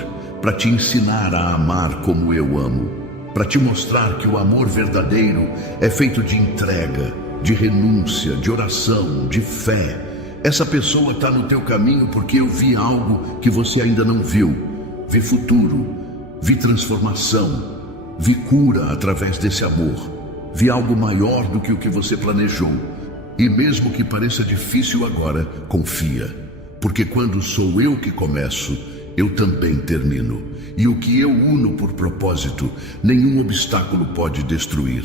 para te ensinar a amar como eu amo, para te mostrar que o amor verdadeiro é feito de entrega, de renúncia, de oração, de fé. Essa pessoa está no teu caminho porque eu vi algo que você ainda não viu. Vi futuro, vi transformação, vi cura através desse amor. Vi algo maior do que o que você planejou. E mesmo que pareça difícil agora, confia. Porque quando sou eu que começo, eu também termino. E o que eu uno por propósito, nenhum obstáculo pode destruir.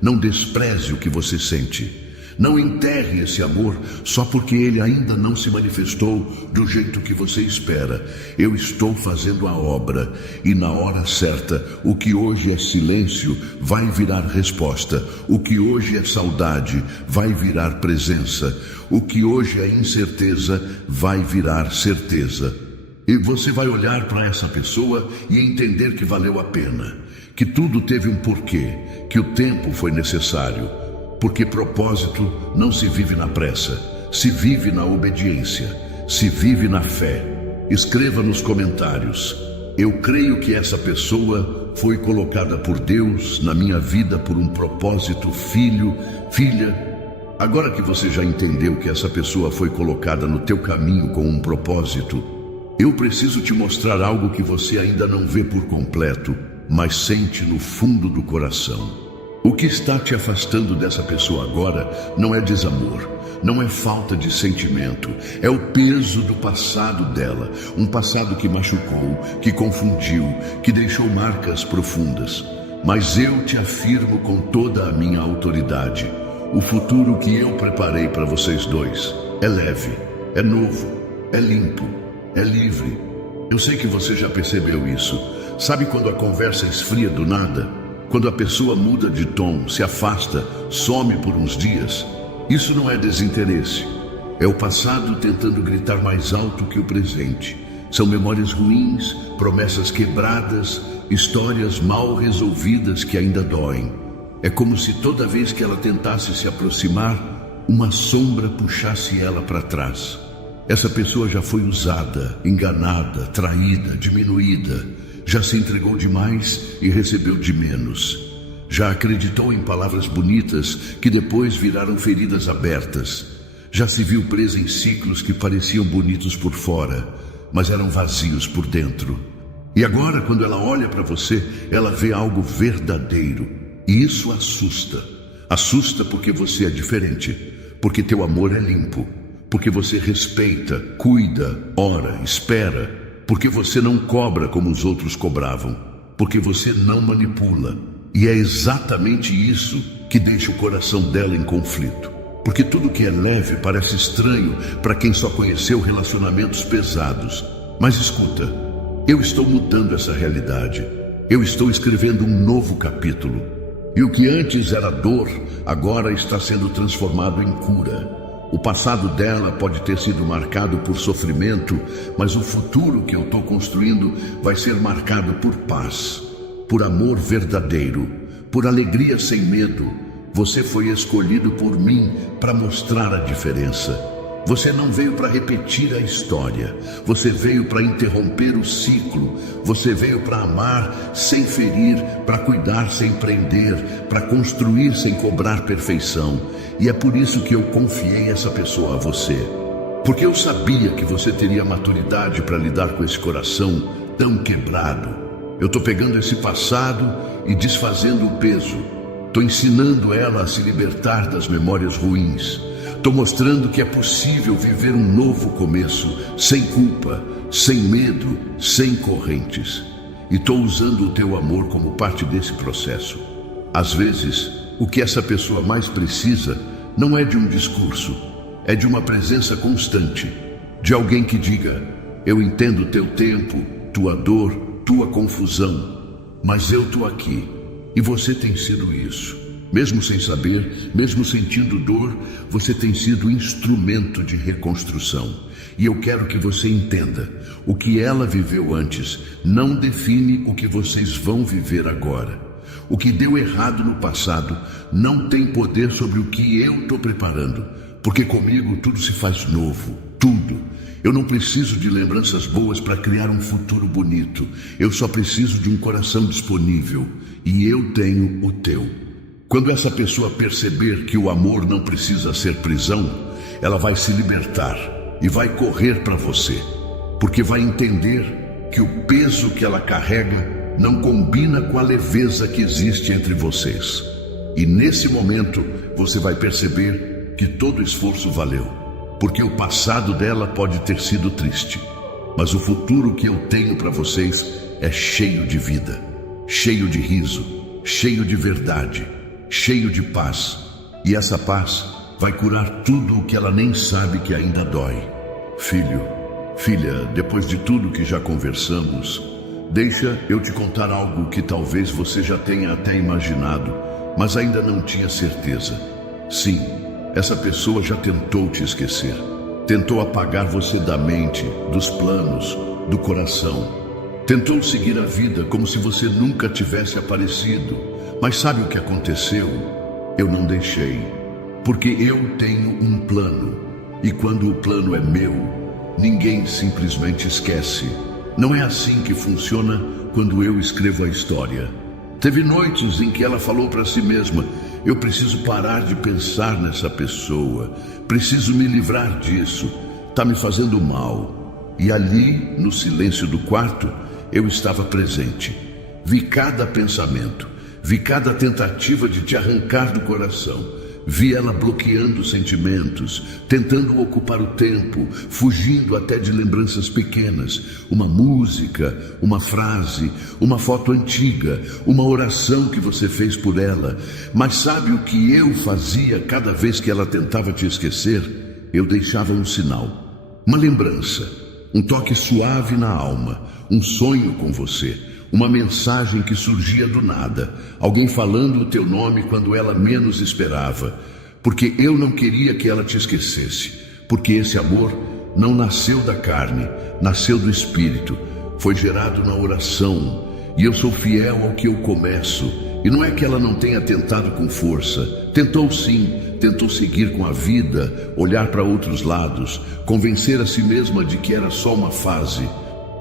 Não despreze o que você sente. Não enterre esse amor só porque ele ainda não se manifestou do jeito que você espera. Eu estou fazendo a obra e na hora certa, o que hoje é silêncio vai virar resposta. O que hoje é saudade vai virar presença. O que hoje é incerteza vai virar certeza. E você vai olhar para essa pessoa e entender que valeu a pena, que tudo teve um porquê, que o tempo foi necessário. Porque propósito não se vive na pressa, se vive na obediência, se vive na fé. Escreva nos comentários: eu creio que essa pessoa foi colocada por Deus na minha vida por um propósito, filho, filha. Agora que você já entendeu que essa pessoa foi colocada no teu caminho com um propósito, eu preciso te mostrar algo que você ainda não vê por completo, mas sente no fundo do coração. O que está te afastando dessa pessoa agora não é desamor, não é falta de sentimento, é o peso do passado dela, um passado que machucou, que confundiu, que deixou marcas profundas. Mas eu te afirmo com toda a minha autoridade, o futuro que eu preparei para vocês dois é leve, é novo, é limpo, é livre. Eu sei que você já percebeu isso. Sabe quando a conversa esfria do nada? Quando a pessoa muda de tom, se afasta, some por uns dias? Isso não é desinteresse. É o passado tentando gritar mais alto que o presente. São memórias ruins, promessas quebradas, histórias mal resolvidas que ainda doem. É como se toda vez que ela tentasse se aproximar, uma sombra puxasse ela para trás. Essa pessoa já foi usada, enganada, traída, diminuída. Já se entregou demais e recebeu de menos. Já acreditou em palavras bonitas que depois viraram feridas abertas. Já se viu presa em ciclos que pareciam bonitos por fora, mas eram vazios por dentro. E agora, quando ela olha para você, ela vê algo verdadeiro. E isso assusta. Assusta porque você é diferente, porque teu amor é limpo, porque você respeita, cuida, ora, espera. Porque você não cobra como os outros cobravam. Porque você não manipula. E é exatamente isso que deixa o coração dela em conflito. Porque tudo que é leve parece estranho para quem só conheceu relacionamentos pesados. Mas escuta, eu estou mudando essa realidade. Eu estou escrevendo um novo capítulo. E o que antes era dor, agora está sendo transformado em cura. O passado dela pode ter sido marcado por sofrimento, mas o futuro que eu estou construindo vai ser marcado por paz, por amor verdadeiro, por alegria sem medo. Você foi escolhido por mim para mostrar a diferença. Você não veio para repetir a história, você veio para interromper o ciclo, você veio para amar sem ferir, para cuidar sem prender, para construir sem cobrar perfeição. E é por isso que eu confiei essa pessoa a você. Porque eu sabia que você teria maturidade para lidar com esse coração tão quebrado. Eu estou pegando esse passado e desfazendo o peso. Estou ensinando ela a se libertar das memórias ruins. Estou mostrando que é possível viver um novo começo, sem culpa, sem medo, sem correntes. E estou usando o teu amor como parte desse processo. Às vezes, o que essa pessoa mais precisa não é de um discurso, é de uma presença constante, de alguém que diga: eu entendo teu tempo, tua dor, tua confusão, mas eu estou aqui. E você tem sido isso. Mesmo sem saber, mesmo sentindo dor, você tem sido instrumento de reconstrução. E eu quero que você entenda: o que ela viveu antes não define o que vocês vão viver agora. O que deu errado no passado não tem poder sobre o que eu estou preparando, porque comigo tudo se faz novo, tudo. Eu não preciso de lembranças boas para criar um futuro bonito. Eu só preciso de um coração disponível, e eu tenho o teu. Quando essa pessoa perceber que o amor não precisa ser prisão, ela vai se libertar e vai correr para você, porque vai entender que o peso que ela carrega não combina com a leveza que existe entre vocês. E nesse momento você vai perceber que todo esforço valeu, porque o passado dela pode ter sido triste, mas o futuro que eu tenho para vocês é cheio de vida, cheio de riso, cheio de verdade, cheio de paz. E essa paz vai curar tudo o que ela nem sabe que ainda dói. Filho, filha, depois de tudo que já conversamos, deixa eu te contar algo que talvez você já tenha até imaginado, mas ainda não tinha certeza. Sim, essa pessoa já tentou te esquecer. Tentou apagar você da mente, dos planos, do coração. Tentou seguir a vida como se você nunca tivesse aparecido. Mas sabe o que aconteceu? Eu não deixei. Porque eu tenho um plano. E quando o plano é meu, ninguém simplesmente esquece. Não é assim que funciona quando eu escrevo a história. Teve noites em que ela falou para si mesma: eu preciso parar de pensar nessa pessoa, preciso me livrar disso, está me fazendo mal. E ali, no silêncio do quarto, eu estava presente. Vi cada pensamento, vi cada tentativa de te arrancar do coração. Vi ela bloqueando sentimentos, tentando ocupar o tempo, fugindo até de lembranças pequenas. Uma música, uma frase, uma foto antiga, uma oração que você fez por ela. Mas sabe o que eu fazia cada vez que ela tentava te esquecer? Eu deixava um sinal, uma lembrança, um toque suave na alma, um sonho com você. Uma mensagem que surgia do nada, alguém falando o teu nome quando ela menos esperava, porque eu não queria que ela te esquecesse, porque esse amor não nasceu da carne, nasceu do Espírito, foi gerado na oração, e eu sou fiel ao que eu começo. E não é que ela não tenha tentado com força, tentou sim, tentou seguir com a vida, olhar para outros lados, convencer a si mesma de que era só uma fase.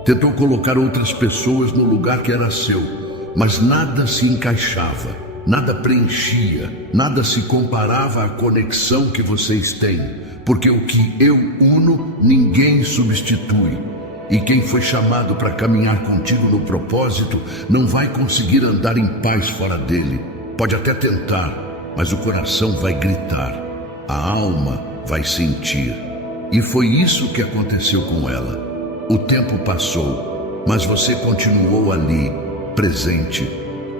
Tentou colocar outras pessoas no lugar que era seu, mas nada se encaixava, nada preenchia, nada se comparava à conexão que vocês têm, porque o que eu uno, ninguém substitui. E quem foi chamado para caminhar contigo no propósito, não vai conseguir andar em paz fora dele. Pode até tentar, mas o coração vai gritar, a alma vai sentir. E foi isso que aconteceu com ela. O tempo passou, mas você continuou ali, presente,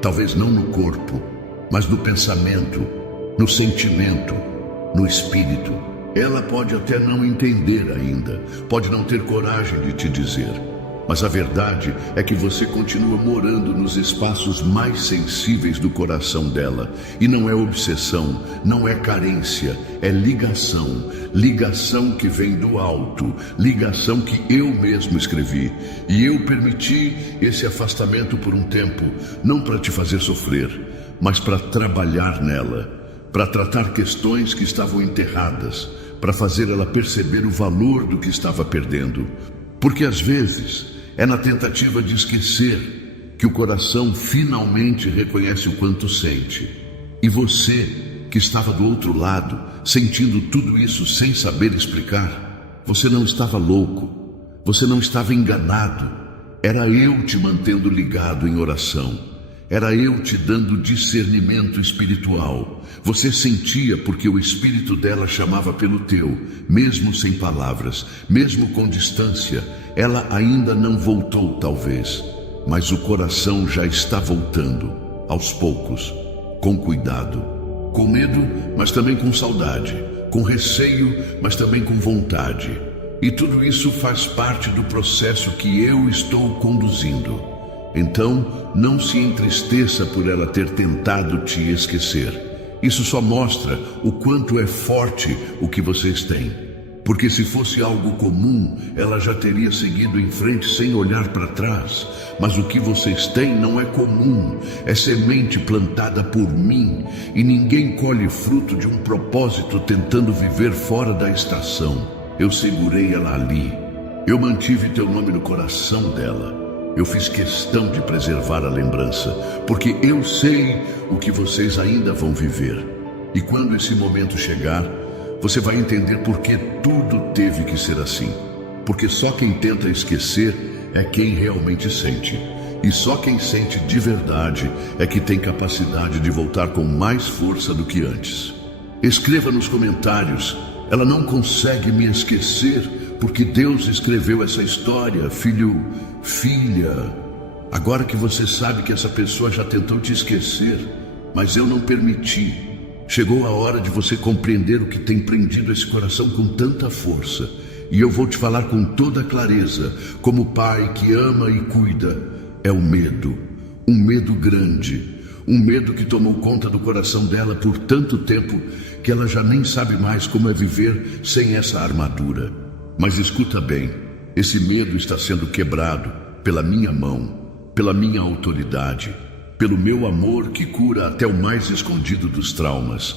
talvez não no corpo, mas no pensamento, no sentimento, no espírito. Ela pode até não entender ainda, pode não ter coragem de te dizer, mas a verdade é que você continua morando nos espaços mais sensíveis do coração dela. E não é obsessão, não é carência, é ligação. Ligação que vem do alto, ligação que eu mesmo escrevi. E eu permiti esse afastamento por um tempo, não para te fazer sofrer, mas para trabalhar nela, para tratar questões que estavam enterradas, para fazer ela perceber o valor do que estava perdendo. Porque às vezes é na tentativa de esquecer que o coração finalmente reconhece o quanto sente. E você, que estava do outro lado, sentindo tudo isso sem saber explicar, você não estava louco, você não estava enganado. Era eu te mantendo ligado em oração. Era eu te dando discernimento espiritual. Você sentia porque o espírito dela chamava pelo teu, mesmo sem palavras, mesmo com distância. Ela ainda não voltou, talvez, mas o coração já está voltando, aos poucos, com cuidado, com medo, mas também com saudade, com receio, mas também com vontade. E tudo isso faz parte do processo que eu estou conduzindo. Então, não se entristeça por ela ter tentado te esquecer. Isso só mostra o quanto é forte o que vocês têm. Porque se fosse algo comum, ela já teria seguido em frente sem olhar para trás. Mas o que vocês têm não é comum, é semente plantada por mim. E ninguém colhe fruto de um propósito tentando viver fora da estação. Eu segurei ela ali. Eu mantive teu nome no coração dela. Eu fiz questão de preservar a lembrança, porque eu sei o que vocês ainda vão viver. E quando esse momento chegar, você vai entender por que tudo teve que ser assim. Porque só quem tenta esquecer é quem realmente sente. E só quem sente de verdade é que tem capacidade de voltar com mais força do que antes. Escreva nos comentários: ela não consegue me esquecer porque Deus escreveu essa história, filho, filha. Agora que você sabe que essa pessoa já tentou te esquecer, mas eu não permiti. Chegou a hora de você compreender o que tem prendido esse coração com tanta força. E eu vou te falar com toda clareza, como pai que ama e cuida. É o medo, um medo grande, um medo que tomou conta do coração dela por tanto tempo que ela já nem sabe mais como é viver sem essa armadura. Mas escuta bem, esse medo está sendo quebrado pela minha mão, pela minha autoridade, pelo meu amor que cura até o mais escondido dos traumas.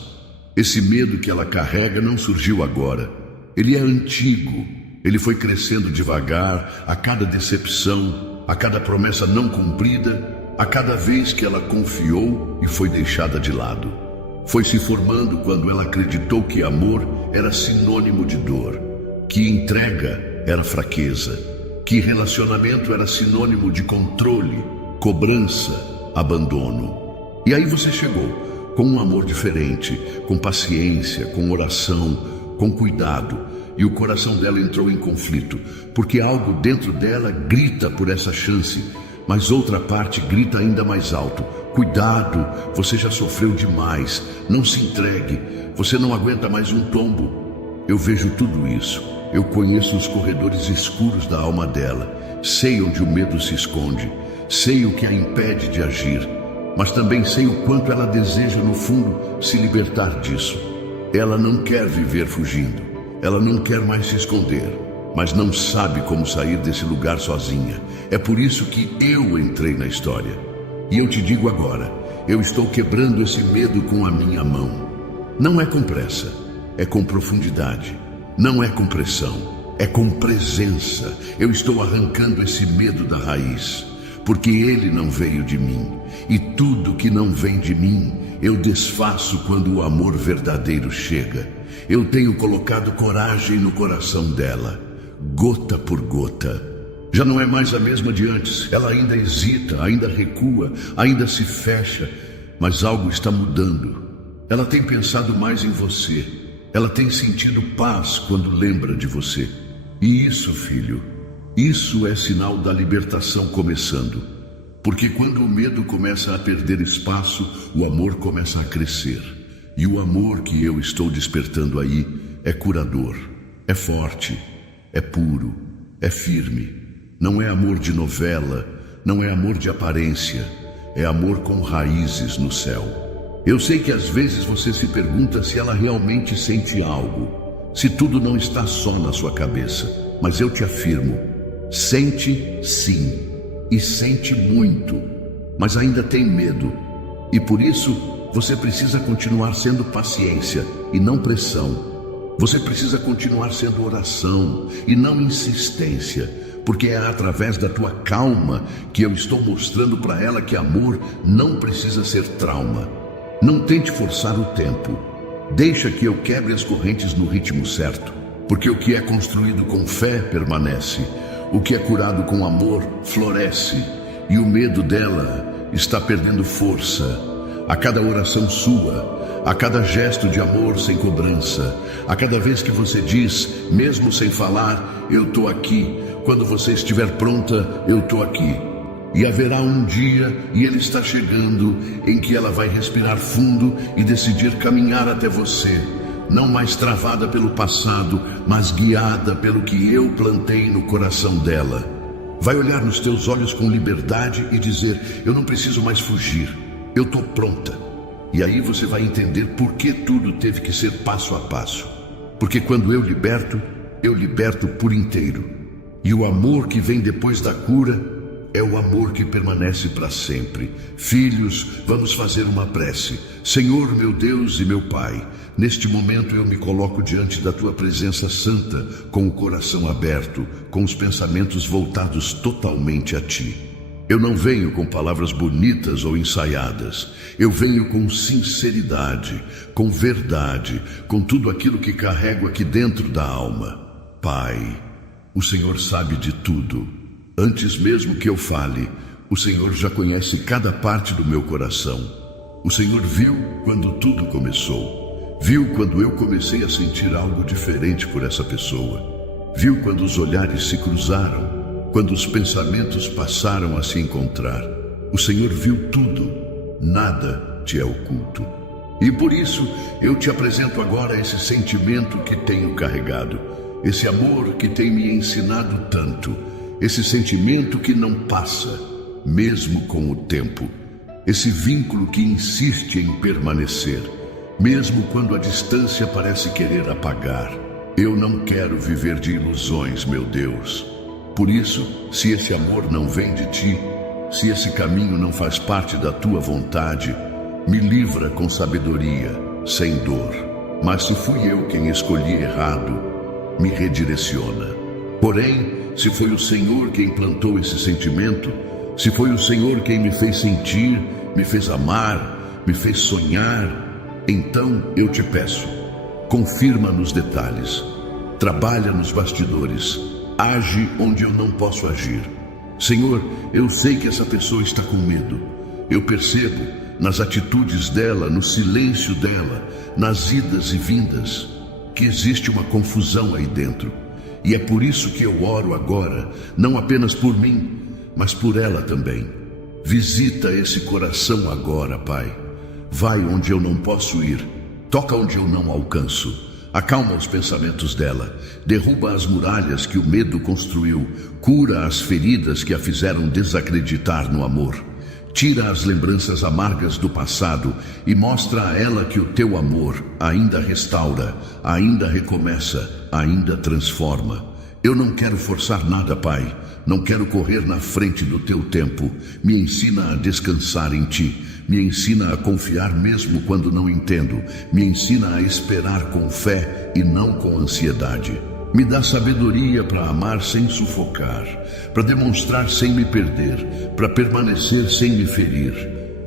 Esse medo que ela carrega não surgiu agora. Ele é antigo. Ele foi crescendo devagar a cada decepção, a cada promessa não cumprida, a cada vez que ela confiou e foi deixada de lado. Foi se formando quando ela acreditou que amor era sinônimo de dor, que entrega era fraqueza, que relacionamento era sinônimo de controle, cobrança, abandono. E aí você chegou com um amor diferente, com paciência, com oração, com cuidado, e o coração dela entrou em conflito, porque algo dentro dela grita por essa chance, mas outra parte grita ainda mais alto: cuidado, você já sofreu demais, não se entregue, você não aguenta mais um tombo. Eu vejo tudo isso, eu conheço os corredores escuros da alma dela, sei onde o medo se esconde, sei o que a impede de agir, mas também sei o quanto ela deseja no fundo se libertar disso. Ela não quer viver fugindo, ela não quer mais se esconder, mas não sabe como sair desse lugar sozinha. É por isso que eu entrei na história. E eu te digo agora, eu estou quebrando esse medo com a minha mão. Não é com pressa, é com profundidade. Não é com pressão, é com presença. Eu estou arrancando esse medo da raiz, porque ele não veio de mim. E tudo que não vem de mim, eu desfaço quando o amor verdadeiro chega. Eu tenho colocado coragem no coração dela, gota por gota. Já não é mais a mesma de antes. Ela ainda hesita, ainda recua, ainda se fecha, mas algo está mudando. Ela tem pensado mais em você. Ela tem sentido paz quando lembra de você. E isso, filho, isso é sinal da libertação começando. Porque quando o medo começa a perder espaço, o amor começa a crescer. E o amor que eu estou despertando aí é curador, é forte, é puro, é firme. Não é amor de novela, não é amor de aparência, é amor com raízes no céu. Eu sei que às vezes você se pergunta se ela realmente sente algo, se tudo não está só na sua cabeça, mas eu te afirmo, sente sim, e sente muito, mas ainda tem medo, e por isso você precisa continuar sendo paciência e não pressão. Você precisa continuar sendo oração e não insistência, porque é através da tua calma que eu estou mostrando para ela que amor não precisa ser trauma. Não tente forçar o tempo. Deixa que eu quebre as correntes no ritmo certo, porque o que é construído com fé permanece. O que é curado com amor floresce. E o medo dela está perdendo força. A cada oração sua, a cada gesto de amor sem cobrança, a cada vez que você diz, mesmo sem falar, eu estou aqui. Quando você estiver pronta, eu estou aqui. E haverá um dia, e ele está chegando, em que ela vai respirar fundo e decidir caminhar até você, não mais travada pelo passado, mas guiada pelo que eu plantei no coração dela. Vai olhar nos teus olhos com liberdade e dizer, eu não preciso mais fugir, eu estou pronta. E aí você vai entender por que tudo teve que ser passo a passo. Porque quando eu liberto por inteiro. E o amor que vem depois da cura é o amor que permanece para sempre. Filhos, vamos fazer uma prece. Senhor, meu Deus e meu Pai, neste momento eu me coloco diante da Tua presença santa, com o coração aberto, com os pensamentos voltados totalmente a Ti. Eu não venho com palavras bonitas ou ensaiadas. Eu venho com sinceridade, com verdade, com tudo aquilo que carrego aqui dentro da alma. Pai, o Senhor sabe de tudo. Antes mesmo que eu fale, o Senhor já conhece cada parte do meu coração. O Senhor viu quando tudo começou. Viu quando eu comecei a sentir algo diferente por essa pessoa. Viu quando os olhares se cruzaram. Quando os pensamentos passaram a se encontrar. O Senhor viu tudo. Nada te é oculto. E por isso eu te apresento agora esse sentimento que tenho carregado. Esse amor que tem me ensinado tanto. Esse sentimento que não passa, mesmo com o tempo. Esse vínculo que insiste em permanecer, mesmo quando a distância parece querer apagar. Eu não quero viver de ilusões, meu Deus. Por isso, se esse amor não vem de Ti, se esse caminho não faz parte da Tua vontade, me livra com sabedoria, sem dor. Mas se fui eu quem escolhi errado, me redireciona. Porém, se foi o Senhor quem plantou esse sentimento, se foi o Senhor quem me fez sentir, me fez amar, me fez sonhar, então eu te peço, confirma nos detalhes, trabalha nos bastidores, age onde eu não posso agir. Senhor, eu sei que essa pessoa está com medo. Eu percebo nas atitudes dela, no silêncio dela, nas idas e vindas, que existe uma confusão aí dentro. E é por isso que eu oro agora, não apenas por mim, mas por ela também. Visita esse coração agora, Pai. Vai onde eu não posso ir, toca onde eu não alcanço. Acalma os pensamentos dela, derruba as muralhas que o medo construiu, cura as feridas que a fizeram desacreditar no amor. Tira as lembranças amargas do passado e mostra a ela que o Teu amor ainda restaura, ainda recomeça, ainda transforma. Eu não quero forçar nada, Pai. Não quero correr na frente do Teu tempo. Me ensina a descansar em Ti. Me ensina a confiar mesmo quando não entendo. Me ensina a esperar com fé e não com ansiedade. Me dá sabedoria para amar sem sufocar, para demonstrar sem me perder, para permanecer sem me ferir.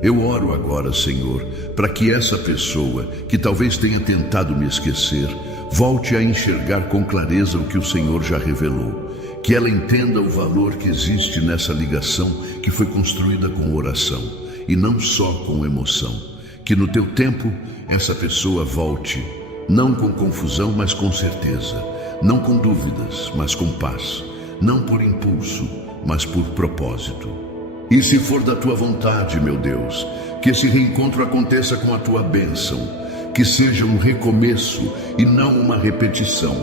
Eu oro agora, Senhor, para que essa pessoa, que talvez tenha tentado me esquecer, volte a enxergar com clareza o que o Senhor já revelou. Que ela entenda o valor que existe nessa ligação que foi construída com oração, e não só com emoção. Que no Teu tempo, essa pessoa volte, não com confusão, mas com certeza. Não com dúvidas, mas com paz. Não por impulso, mas por propósito. E se for da Tua vontade, meu Deus, que esse reencontro aconteça com a Tua bênção. Que seja um recomeço e não uma repetição.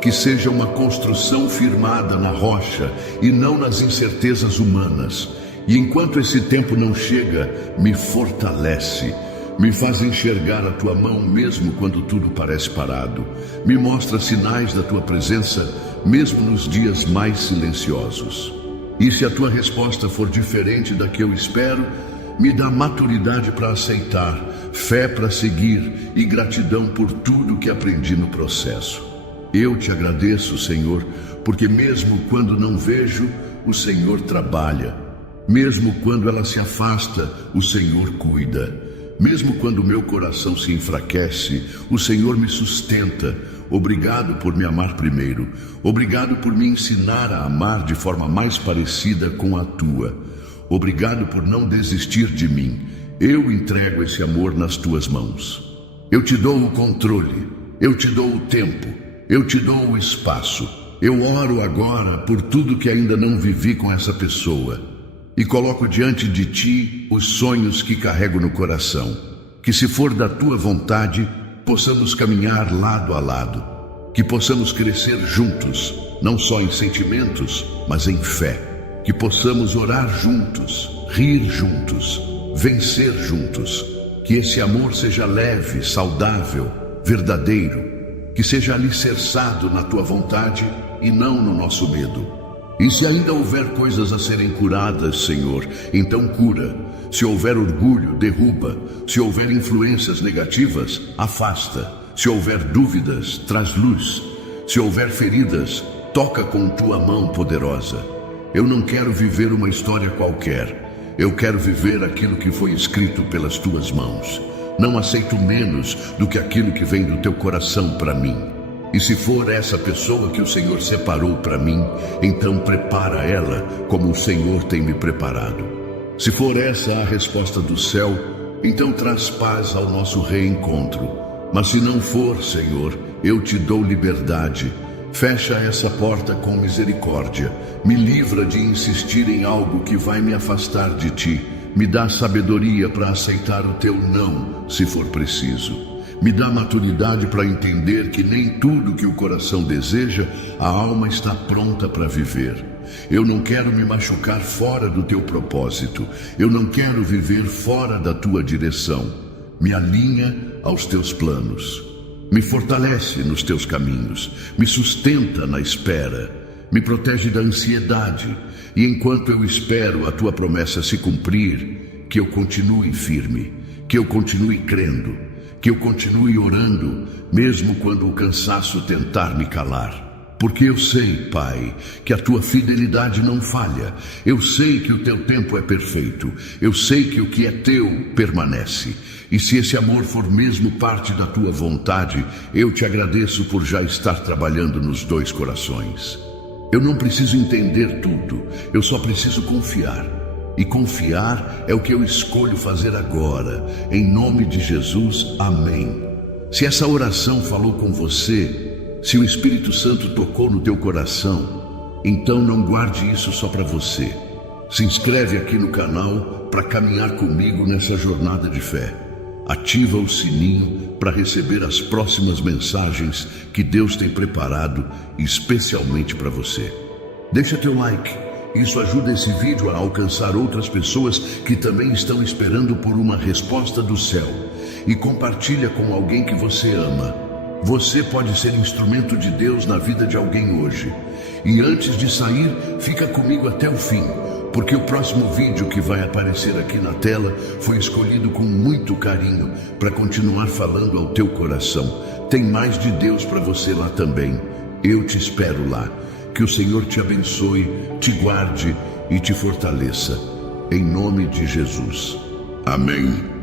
Que seja uma construção firmada na rocha e não nas incertezas humanas. E enquanto esse tempo não chega, me fortalece. Me faz enxergar a Tua mão mesmo quando tudo parece parado. Me mostra sinais da Tua presença mesmo nos dias mais silenciosos. E se a Tua resposta for diferente da que eu espero, me dá maturidade para aceitar, fé para seguir e gratidão por tudo que aprendi no processo. Eu te agradeço, Senhor, porque mesmo quando não vejo, o Senhor trabalha. Mesmo quando ela se afasta, o Senhor cuida. Mesmo quando o meu coração se enfraquece, o Senhor me sustenta. Obrigado por me amar primeiro. Obrigado por me ensinar a amar de forma mais parecida com a Tua. Obrigado por não desistir de mim. Eu entrego esse amor nas tuas mãos. Eu te dou o controle, eu te dou o tempo, eu te dou o espaço. Eu oro agora por tudo que ainda não vivi com essa pessoa e coloco diante de ti os sonhos que carrego no coração. Que, se for da tua vontade, possamos caminhar lado a lado, que possamos crescer juntos, não só em sentimentos, mas em fé, que possamos orar juntos, rir juntos, vencer juntos, que esse amor seja leve, saudável, verdadeiro, que seja alicerçado na tua vontade e não no nosso medo. E se ainda houver coisas a serem curadas, Senhor, então cura. Se houver orgulho, derruba. Se houver influências negativas, afasta. Se houver dúvidas, traz luz. Se houver feridas, toca com tua mão poderosa. Eu não quero viver uma história qualquer. Eu quero viver aquilo que foi escrito pelas tuas mãos. Não aceito menos do que aquilo que vem do teu coração para mim. E se for essa pessoa que o Senhor separou para mim, então prepara ela como o Senhor tem me preparado. Se for essa a resposta do céu, então traz paz ao nosso reencontro. Mas se não for, Senhor, eu te dou liberdade. Fecha essa porta com misericórdia. Me livra de insistir em algo que vai me afastar de ti. Me dá sabedoria para aceitar o teu não, se for preciso. Me dá maturidade para entender que nem tudo que o coração deseja, a alma está pronta para viver. Eu não quero me machucar fora do teu propósito. Eu não quero viver fora da tua direção. Me alinha aos teus planos. Me fortalece nos teus caminhos. Me sustenta na espera. Me protege da ansiedade. E enquanto eu espero a tua promessa se cumprir, que eu continue firme, que eu continue crendo, que eu continue orando, mesmo quando o cansaço tentar me calar. Porque eu sei, Pai, que a tua fidelidade não falha. Eu sei que o teu tempo é perfeito. Eu sei que o que é teu permanece. E se esse amor for mesmo parte da tua vontade, eu te agradeço por já estar trabalhando nos dois corações. Eu não preciso entender tudo, eu só preciso confiar. E confiar é o que eu escolho fazer agora. Em nome de Jesus, amém. Se essa oração falou com você, se o Espírito Santo tocou no teu coração, então não guarde isso só para você. Se inscreve aqui no canal para caminhar comigo nessa jornada de fé. Ativa o sininho para receber as próximas mensagens que Deus tem preparado especialmente para você. Deixa teu like, isso ajuda esse vídeo a alcançar outras pessoas que também estão esperando por uma resposta do céu. E compartilha com alguém que você ama. Você pode ser instrumento de Deus na vida de alguém hoje. E antes de sair, fica comigo até o fim, porque o próximo vídeo que vai aparecer aqui na tela foi escolhido com muito carinho para continuar falando ao teu coração. Tem mais de Deus para você lá também. Eu te espero lá. Que o Senhor te abençoe, te guarde e te fortaleça. Em nome de Jesus. Amém.